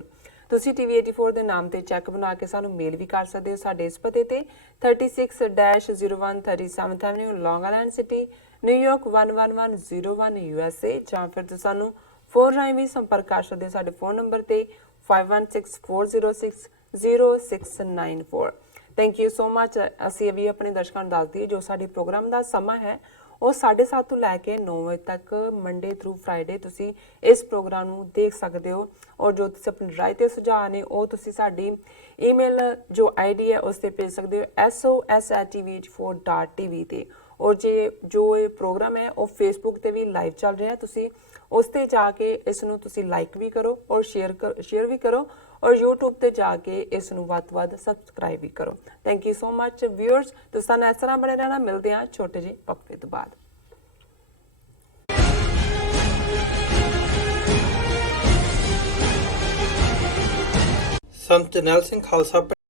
ਤੁਸੀਂ TV 84 ਦੇ ਨਾਮ ਤੇ ਚੈੱਕ ਬਣਾ ਕੇ ਸਾਨੂੰ ਮੇਲ ਵੀ ਕਰ ਸਕਦੇ ਹੋ ਸਾਡੇ ਇਸ ਪਤੇ ਤੇ 36-01 37th Avenue, ਲੌਂਗ ਆਈਲੈਂਡ ਸਿਟੀ, ਨਿਊਯਾਰਕ 11101 USA, ਜਾਂ ਫਿਰ ਤੁਸੀਂ ਸਾਨੂੰ ਫੋਨ ਰਾਹੀਂ ਵੀ ਸੰਪਰਕ ਕਰ ਸਕਦੇ ਹੋ ਸਾਡੇ ਫੋਨ ਨੰਬਰ ਤੇ 5164060694। Thank you so much. ਅਸੀਂ ਵੀ ਆਪਣੇ ਦਰਸ਼ਕਾਂ ਨੂੰ ਦੱਸ ਦਈਏ ਜੋ ਸਾਡੇ ਪ੍ਰੋਗਰਾਮ ਦਾ ਸਮਾਂ ਹੈ ਉਹ 7:30 ਤੋਂ ਲੈ ਕੇ 9 ਵਜੇ ਤੱਕ ਮੰਡੇ ਥਰੂ ਫਰਾਈਡੇ ਤੁਸੀਂ ਇਸ ਪ੍ਰੋਗਰਾਮ ਨੂੰ ਦੇਖ ਸਕਦੇ ਹੋ। ਔਰ ਜੋ ਤੁਸੀਂ ਆਪਣੀ ਰਾਏ ਤੇ ਸੁਝਾਅ ਨੇ ਉਹ ਤੁਸੀਂ ਸਾਡੀ ਈਮੇਲ ਜੋ ਆਈਡੀ ਹੈ ਉਸ ਤੇ ਭੇਜ ਸਕਦੇ ਹੋ sos@tv84.tv ਤੇ। ਔਰ ਜੋ ਇਹ ਪ੍ਰੋਗਰਾਮ ਹੈ ਉਹ ਫੇਸਬੁੱਕ ਤੇ ਵੀ ਲਾਈਵ ਚੱਲ ਰਿਹਾ, ਤੁਸੀਂ ਉਸ ਤੇ ਜਾ ਕੇ ਇਸ ਨੂੰ ਤੁਸੀਂ ਲਾਈਕ ਵੀ ਕਰੋ ਔਰ ਸ਼ੇਅਰ ਵੀ ਕਰੋ ਔਰ YouTube ਤੇ ਜਾ ਕੇ ਇਸ ਨੂੰ ਵੱਧ ਤੋਂ ਵੱਧ ਸਬਸਕ੍ਰਾਈਬ ਵੀ ਕਰੋ। Thank you so much viewers. ਤੁਸੀਂ ਸਾਨੂੰ ਇਸ ਤਰ੍ਹਾਂ ਬਣੇ ਰਹਿਣਾ। ਮਿਲਦੇ ਹਾਂ ਛੋਟੇ ਜਿਹੇ ਵਕਫੇ ਤੋਂ ਬਾਅਦ। ਸੰਤ ਜਰਨੈਲ ਸਿੰਘ ਖਾਲਸਾ